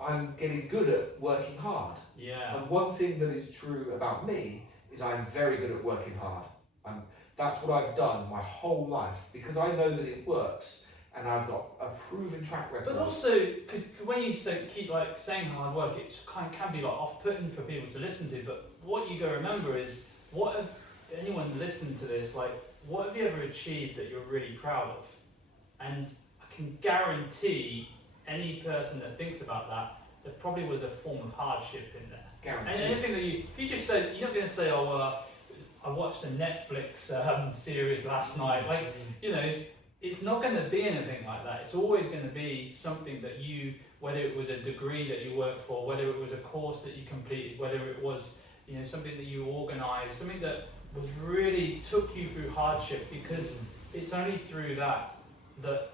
I'm getting good at working hard. Yeah. And one thing that is true about me is I'm very good at working hard. That's what I've done my whole life, because I know that it works and I've got a proven track record. But also, because when you keep saying hard work, it can be off-putting for people to listen to. But what you got to remember is, what have anyone listened to this? What have you ever achieved that you're really proud of? And I can guarantee any person that thinks about that, there probably was a form of hardship in there. Guaranteed. And anything that if you just say, you're not going to say, oh, well, I watched a Netflix series last night. Like, you know, it's not going to be anything like that. It's always going to be something that you, whether it was a degree that you worked for, whether it was a course that you completed, whether it was, you know, something that you organised, something that was really took you through hardship, because it's only through that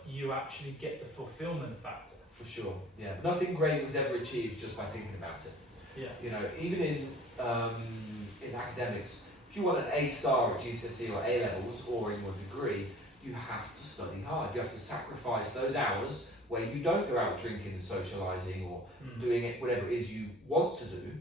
you actually get the fulfillment factor. For sure, yeah. Nothing great was ever achieved just by thinking about it. Yeah. You know, even in academics, if you want an A star at GCSE or A levels or in your degree, you have to study hard. You have to sacrifice those hours where you don't go out drinking and socialising or doing it, whatever it is you want to do,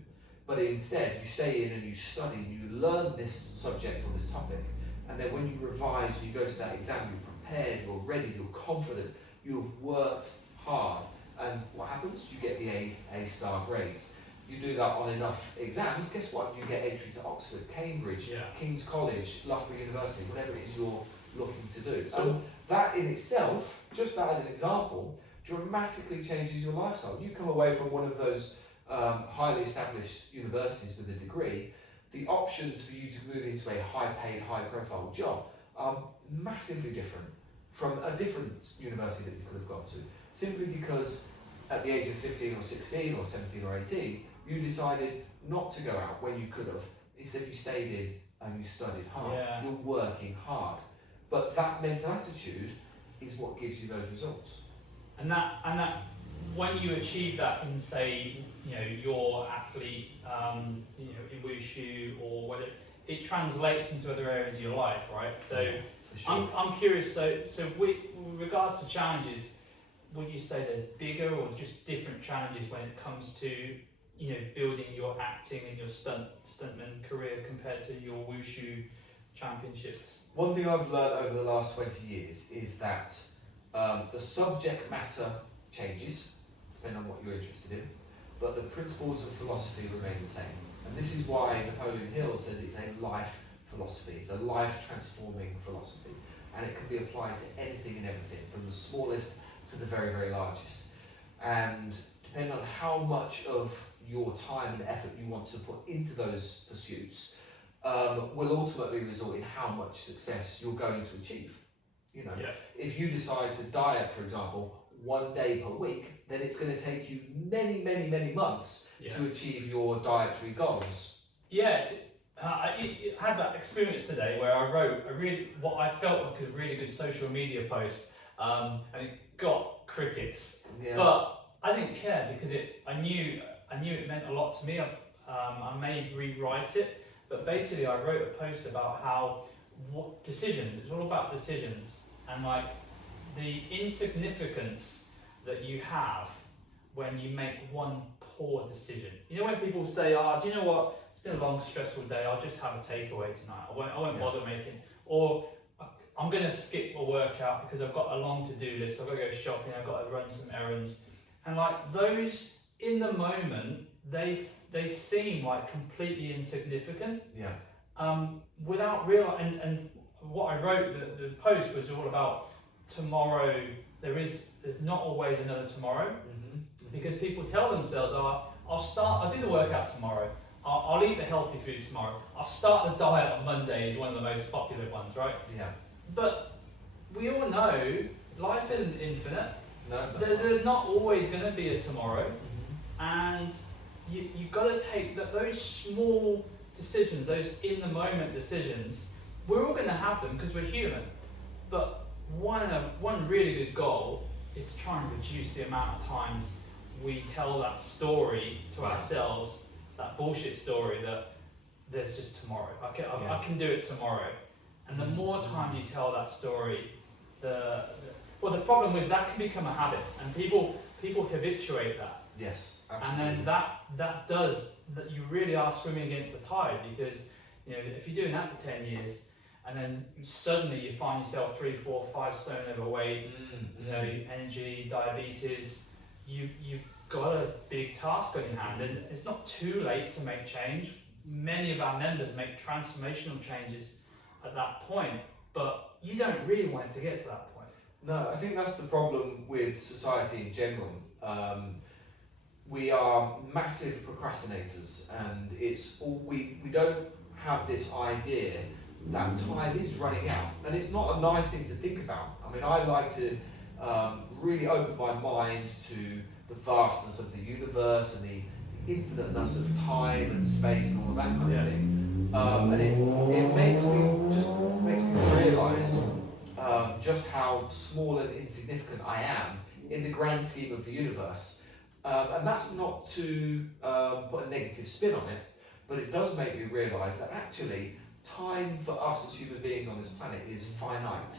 but instead you stay in and you study and you learn this subject or this topic, and then when you revise and you go to that exam, you're prepared, you're ready, you're confident, you've worked hard, and what happens? You get the A star grades. You do that on enough exams, guess what? You get entry to Oxford, Cambridge, King's College, Loughborough University, whatever it is you're looking to do. So that in itself, just that as an example, dramatically changes your lifestyle. You come away from one of those highly established universities with a degree, the options for you to move into a high-paid, high-profile job are massively different from a different university that you could have gone to, simply because at the age of 15 or 16 or 17 or 18, you decided not to go out when you could have. Instead, you stayed in and you studied hard. Yeah. You're working hard. But that mental attitude is what gives you those results. And that when you achieve that in, say, you know, your athlete, you know, in Wushu, or whether it translates into other areas of your life, right? So for sure. I'm curious. So with regards to challenges, would you say there's bigger or just different challenges when it comes to, you know, building your acting and your stuntman career compared to your Wushu championships? One thing I've learned over the last 20 years is that the subject matter changes, depending on what you're interested in, but the principles of philosophy remain the same. And this is why Napoleon Hill says it's a life philosophy. It's a life-transforming philosophy. And it can be applied to anything and everything, from the smallest to the very, very largest. And depending on how much of your time and effort you want to put into those pursuits, will ultimately result in how much success you're going to achieve. You know, if you decide to diet, for example, 1 day per week, then it's going to take you many, many, many months to achieve your dietary goals. Yes, I had that experience today where I wrote what I felt like a really good social media post, and it got crickets. Yeah. But I didn't care because I knew it meant a lot to me. I may rewrite it, but basically I wrote a post about how decisions. It's all about decisions, and like the insignificance that you have when you make one poor decision. You know, when people say, "Oh, do you know what? It's been a long, stressful day. I'll just have a takeaway tonight. I won't bother making," or "I'm going to skip a workout because I've got a long to-do list. I've got to go shopping. I've got to run some errands." And like those in the moment, they seem like completely insignificant. Yeah. Without realizing, and what I wrote, the post was all about tomorrow. There's not always another tomorrow, because people tell themselves, I'll do the workout tomorrow. I'll eat the healthy food tomorrow. I'll start the diet on Monday is one of the most popular ones, right? Yeah. But we all know life isn't infinite. No, there's not always going to be a tomorrow, and you've got to take those small decisions, those in the moment decisions. We're all going to have them because we're human, but one really good goal is to try and reduce the amount of times we tell that story to ourselves, that bullshit story that there's just tomorrow. I can do it tomorrow. And the more times you tell that story, the problem is that can become a habit, and people habituate that. Yes, absolutely. And then that does that. You really are swimming against the tide, because you know if you're doing that for 10 years, and then suddenly you find yourself 3, 4, 5 stone overweight, you know, energy, diabetes, you've got a big task on your hand, and it's not too late to make change. Many of our members make transformational changes at that point, but you don't really want it to get to that point. No, I think that's the problem with society in general. We are massive procrastinators, and it's all we don't have this idea that time is running out, and it's not a nice thing to think about. I mean, I like to really open my mind to the vastness of the universe and the infiniteness of time and space and all of that kind of thing, and it makes me realise just how small and insignificant I am in the grand scheme of the universe. And that's not to put a negative spin on it, but it does make me realise that actually time for us as human beings on this planet is finite.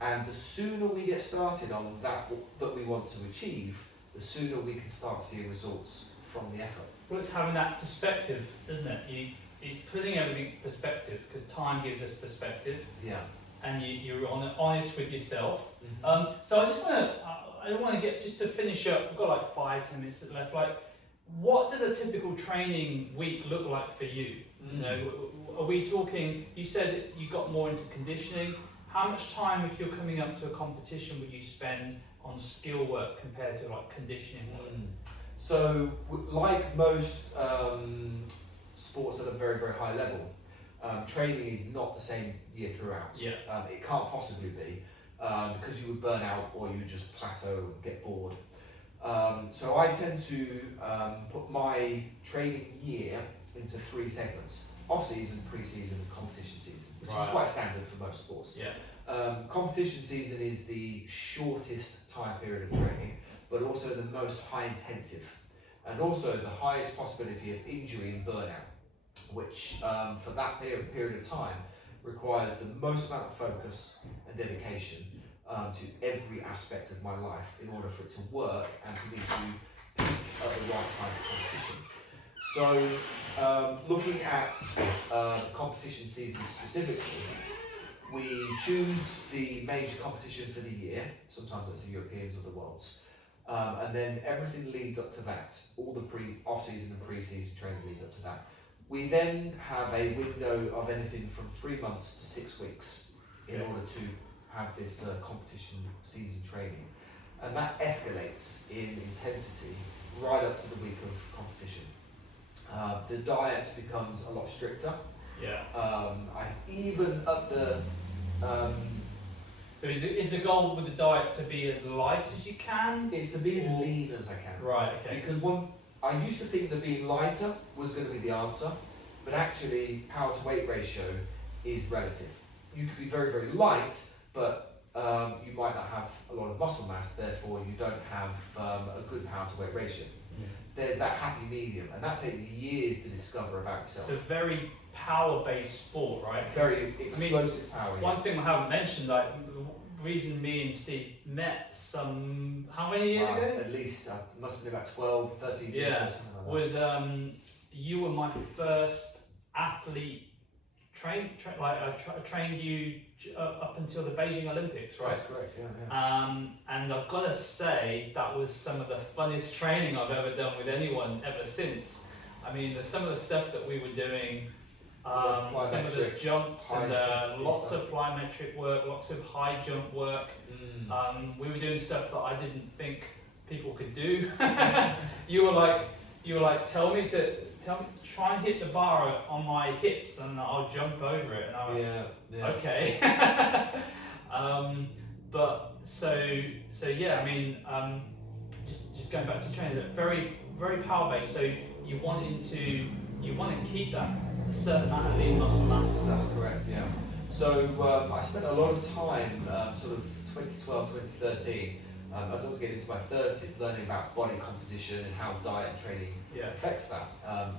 And the sooner we get started on that we want to achieve, the sooner we can start seeing results from the effort. Well, it's having that perspective, isn't it? It's putting everything in perspective, because time gives us perspective. Yeah. And you're honest with yourself. Mm-hmm. So I don't want to get, just to finish up, we've got like 5-10 minutes left. Like, what does a typical training week look like for you? You know, are we talking, you said you got more into conditioning. How much time, if you're coming up to a competition, would you spend on skill work compared to like conditioning work? So, like most sports at a very, very high level, training is not the same year throughout. Yeah. It can't possibly be, because you would burn out or you would just plateau and get bored. So I tend to put my training year into 3 segments: off-season, pre-season, and competition season, which is quite standard for most sports. Yeah. Competition season is the shortest time period of training, but also the most high intensive, and also the highest possibility of injury and burnout, which for that period of time requires the most amount of focus and dedication to every aspect of my life in order for it to work and for me to peak at the right time of competition. So looking at competition season specifically, we choose the major competition for the year, sometimes it's the Europeans or the Worlds, and then everything leads up to that. All the off-season and pre-season training leads up to that. We then have a window of anything from 3 months to 6 weeks in order to have this competition season training, and that escalates in intensity right up to the week of competition. The diet becomes a lot stricter. Yeah. I even at the So is the goal with the diet to be as light as you can? it's to be as lean as I can. Right. Okay. Because I used to think that being lighter was going to be the answer, but actually power to weight ratio is relative. You could be very, very light, but you might not have a lot of muscle mass, therefore you don't have a good power to weight ratio. Yeah. There's that happy medium, and that takes years to discover about yourself. It's a very power-based sport, right? Very explosive power. One thing I haven't mentioned, like the reason me and Steve met how many years ago? At least, must have been about 12, 13 years or something like that. Was you were my first athlete I trained you up until the Beijing Olympics, right? That's correct, yeah. And I've got to say that was some of the funnest training I've ever done with anyone ever since. I mean, some of the stuff that we were doing, some of the jumps and lots of plyometric work, lots of high jump work. We were doing stuff that I didn't think people could do. You were like, try and hit the bar on my hips and I'll jump over it. And I went, yeah. Okay. But so yeah, I mean, just going back to training, very, very power based. So you want to keep that a certain amount of lean muscle mass. That's correct, yeah. So I spent a lot of time, sort of 2012, 2013, as I was getting into my 30s, learning about body composition and how diet and training affects that.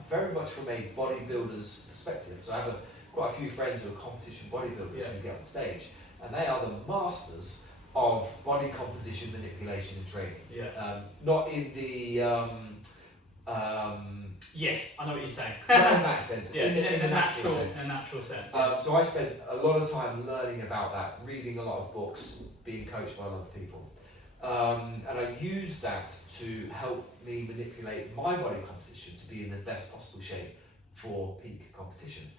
Very much from a bodybuilder's perspective. So I have quite a few friends who are competition bodybuilders who get on stage, and they are the masters of body composition manipulation and training. Yeah. Not in the yes, I know what you're saying. not in that sense. Yeah, in the natural sense. In a natural sense. Yeah. So I spent a lot of time learning about that, reading a lot of books, being coached by a lot of people. And I used that to help me manipulate my body composition to be in the best possible shape for peak competition.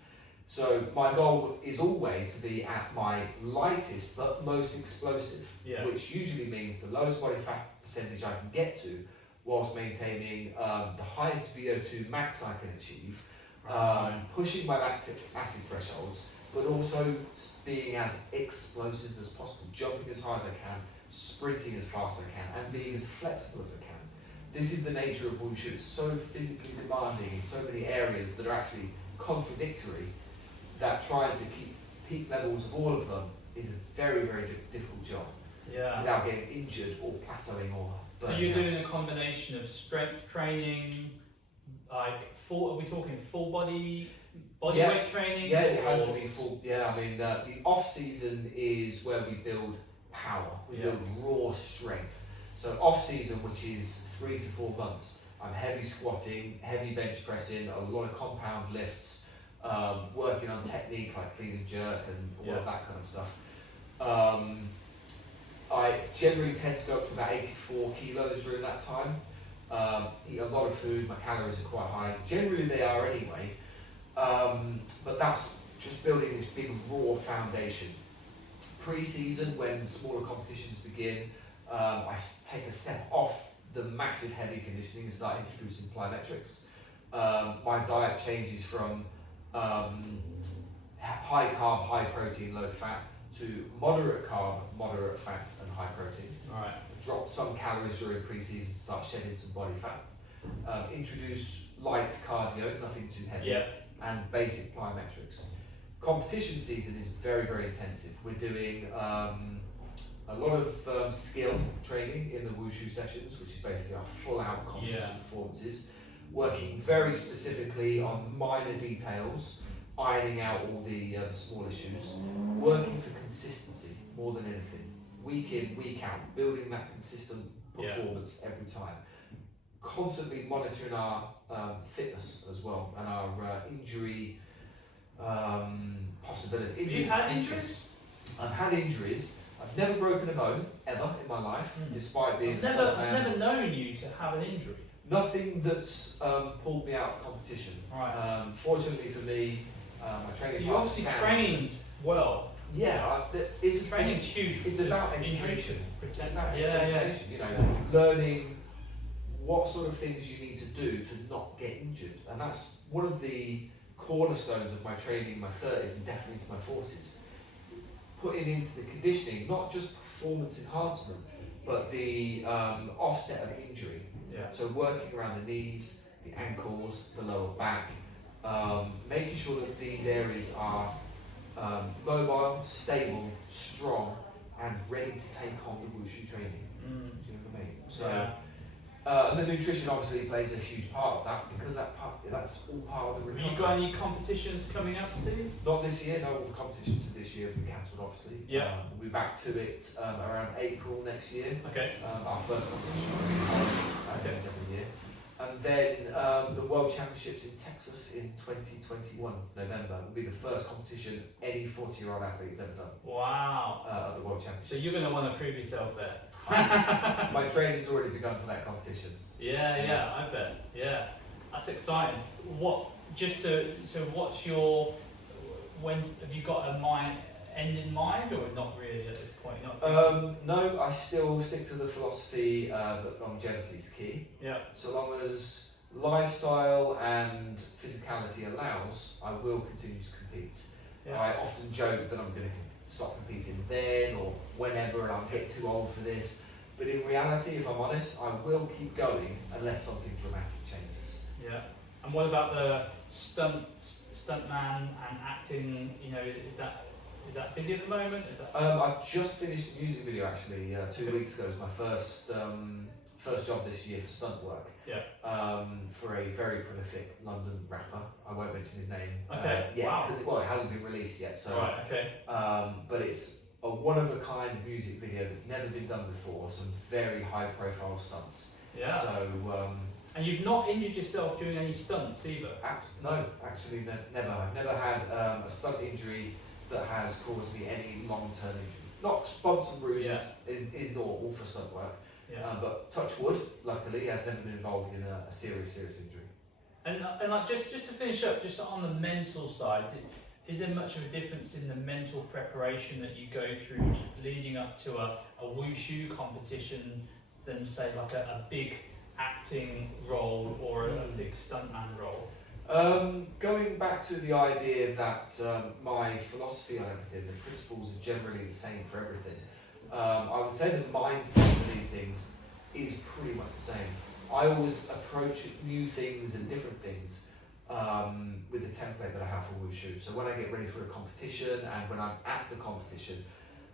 So my goal is always to be at my lightest but most explosive, which usually means the lowest body fat percentage I can get to, whilst maintaining the highest VO2 max I can achieve, pushing my lactic acid thresholds, but also being as explosive as possible, jumping as high as I can, sprinting as fast as I can, and being as flexible as I can. This is the nature of Wushu. It's so physically demanding in so many areas that are actually contradictory, that trying to keep peak levels of all of them is a very, very difficult job. Yeah. Without getting injured or plateauing or So you're doing a combination of strength training, like are we talking full body weight training? Yeah, it has to be full. Yeah, I mean the off season is where we build power. We build raw strength. So off season, which is 3 to 4 months, I'm heavy squatting, heavy bench pressing, a lot of compound lifts, working on technique like clean and jerk and all of that kind of stuff. I generally tend to go up to about 84 kilos during that time. Eat a lot of food, my calories are quite high. Generally they are anyway, but that's just building this big raw foundation. Pre-season, when smaller competitions begin, I take a step off the massive heavy conditioning and start introducing plyometrics. My diet changes from high carb, high protein, low fat to moderate carb, moderate fat and high protein. Right. Drop some calories during pre-season, start shedding some body fat. Introduce light cardio, nothing too heavy, and basic plyometrics. Competition season is very, very intensive. We're doing a lot of skill training in the Wushu sessions, which is basically our full out competition performances, working very specifically on minor details, ironing out all the small issues, working for consistency more than anything. Week in, week out, building that consistent performance every time. Constantly monitoring our fitness as well, and our injury possibilities. Have you had injuries? I've had injuries. I've never broken a bone, ever, in my life, despite being I've never known you to have an injury. Nothing that's pulled me out of competition. Right. Fortunately for me, my training so you obviously trained well. Yeah, it's training's huge. It's about education. It's about education. You know, Yeah. learning what sort of things you need to do to not get injured, and that's one of the cornerstones of my training in my 30s and definitely into my 40s. Putting into the conditioning, not just performance enhancement, but the offset of injury. Yeah. So working around the knees, the ankles, the lower back, making sure that these areas are mobile, stable, strong, and ready to take on the Wushu training. Do you know what I mean? So, and the nutrition obviously plays a huge part of that, because that's all part of the recovery. Have you got any competitions coming up, Steve? Not this year, no. All the competitions for this year have been cancelled, obviously. Yeah. We'll be back to it around April next year. Okay. Our first competition will be in Ireland, as it is every year. And then the World Championships in Texas in 2021, November, will be the first competition any 40-year-old athlete has ever done. Wow. At the World Championships. So you're going to want to prove yourself there. My training's already begun for that competition. Yeah, I bet. Yeah, that's exciting. What's your, when have you got a end in mind, or not really at this point? No, I still stick to the philosophy that longevity is key. Yeah. So long as lifestyle and physicality allows, I will continue to compete. Yeah. I often joke that I'm going to stop competing then or whenever, and I'll get too old for this. But in reality, if I'm honest, I will keep going unless something dramatic changes. Yeah. And what about the stuntman and acting? You know, is that busy at the moment? I've just finished a music video actually 2 weeks ago. It was my first job this year for stunt work. Yeah. For a very prolific London rapper. I won't mention his name. Okay. Yeah, because it hasn't been released yet. So. Right. Okay. But it's a one-of-a-kind music video that's never been done before. Some very high-profile stunts. Yeah. So. And you've not injured yourself doing any stunts either? No, actually, never. I've never had a stunt injury that has caused me any long-term injury. Not bumps and bruises is normal for stunt work. Yeah. But touch wood, luckily, I've never been involved in a serious injury. And like just to finish up, just on the mental side, is there much of a difference in the mental preparation that you go through leading up to a wushu competition than say like a big acting role or a big stuntman role? Going back to the idea that my philosophy on everything, the principles are generally the same for everything. I would say the mindset for these things is pretty much the same. I always approach new things and different things with the template that I have for wushu. So when I get ready for a competition and when I'm at the competition,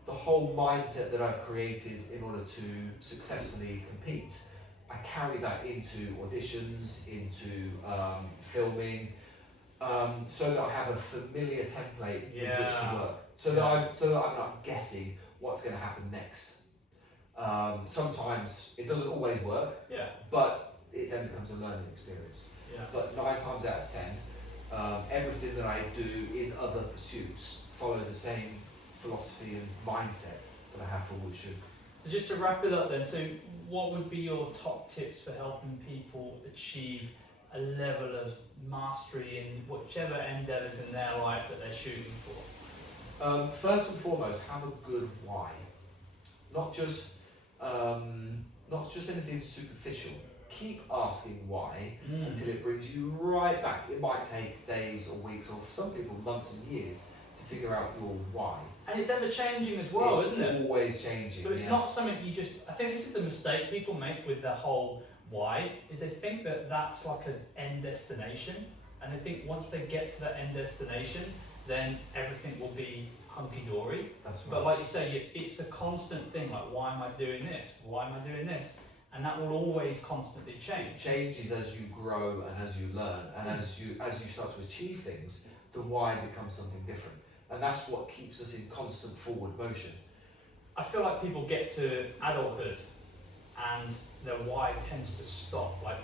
the whole mindset that I've created in order to successfully compete, I carry that into auditions, into filming, so that I have a familiar template with which to work. So that I'm not guessing what's going to happen next. Sometimes it doesn't always work, but it then becomes a learning experience. But 9 times out of 10, everything that I do in other pursuits follow the same philosophy and mindset that I have for wushu. So just to wrap it up then, so what would be your top tips for helping people achieve a level of mastery in whichever endeavours in their life that they're shooting for? First and foremost, have a good why. Not just anything superficial. Keep asking why until it brings you right back. It might take days or weeks, or for some people months and years to figure out your why. And it's ever changing as well, isn't it? It's always changing. So it's not something you just, I think this is the mistake people make with the whole why, is they think that that's like an end destination, and they think once they get to that end destination, then everything will be hunky-dory. That's right. But like you say, it's a constant thing, like why am I doing this? Why am I doing this? And that will always constantly change. Changes as you grow and as you learn, and as you start to achieve things, the why becomes something different. And that's what keeps us in constant forward motion. I feel like people get to adulthood and their why tends to stop. Like,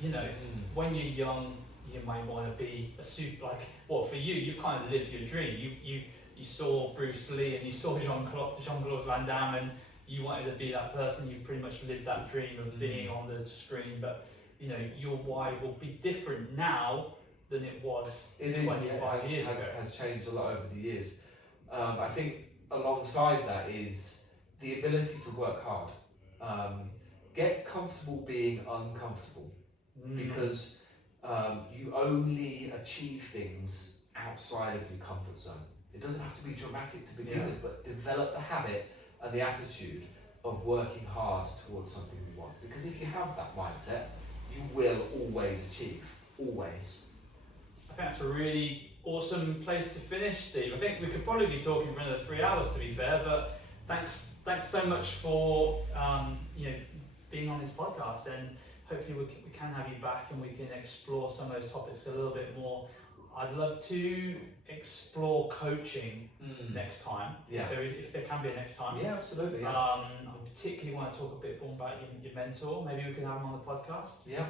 you know, when you're young, you might want to be a for you, you've kind of lived your dream. You saw Bruce Lee and you saw Jean-Claude Van Damme, and you wanted to be that person. You pretty much lived that dream of being on the screen. But, you know, your why will be different now than it was 25 years ago. It has changed a lot over the years. I think alongside that is the ability to work hard. Get comfortable being uncomfortable, because you only achieve things outside of your comfort zone. It doesn't have to be dramatic to begin with, but develop the habit and the attitude of working hard towards something you want. Because if you have that mindset, you will always achieve, always. I think that's a really awesome place to finish, Steve. I think we could probably be talking for another 3 hours, to be fair, but thanks so much for being on this podcast, and hopefully we can have you back and we can explore some of those topics a little bit more. I'd love to explore coaching next time, if there can be a next time. Yeah, absolutely. Yeah. I particularly want to talk a bit more about your mentor. Maybe we can have him on the podcast. Yeah.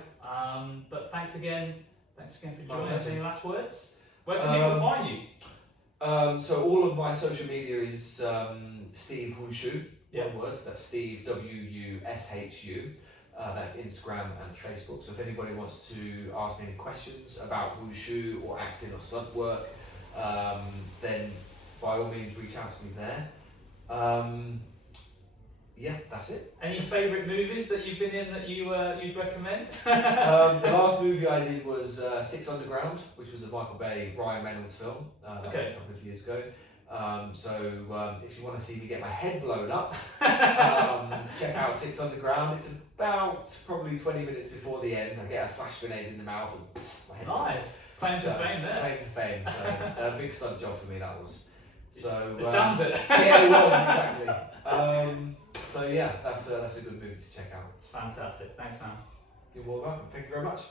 But thanks again for joining us. Any last words? Where can people find you? So all of my social media is Steve Wushu. Yeah. One word. That's Steve WUSHU. That's Instagram and Facebook. So if anybody wants to ask me any questions about wushu or acting or stunt work, then by all means reach out to me there. That's it. Any favourite movies that you've been in that you'd recommend? The last movie I did was Six Underground, which was a Michael Bay, Ryan Reynolds film. That was a couple of years ago. If you want to see me get my head blown up, check out Six Underground. It's about probably 20 minutes before the end. I get a flash grenade in the mouth and my head Nice. Claim to fame there. Claim to fame. So a big stunt job for me that was. So it sounds it. Yeah, it was exactly. That's a good movie to check out. Fantastic. Thanks, man. You're welcome. Thank you very much.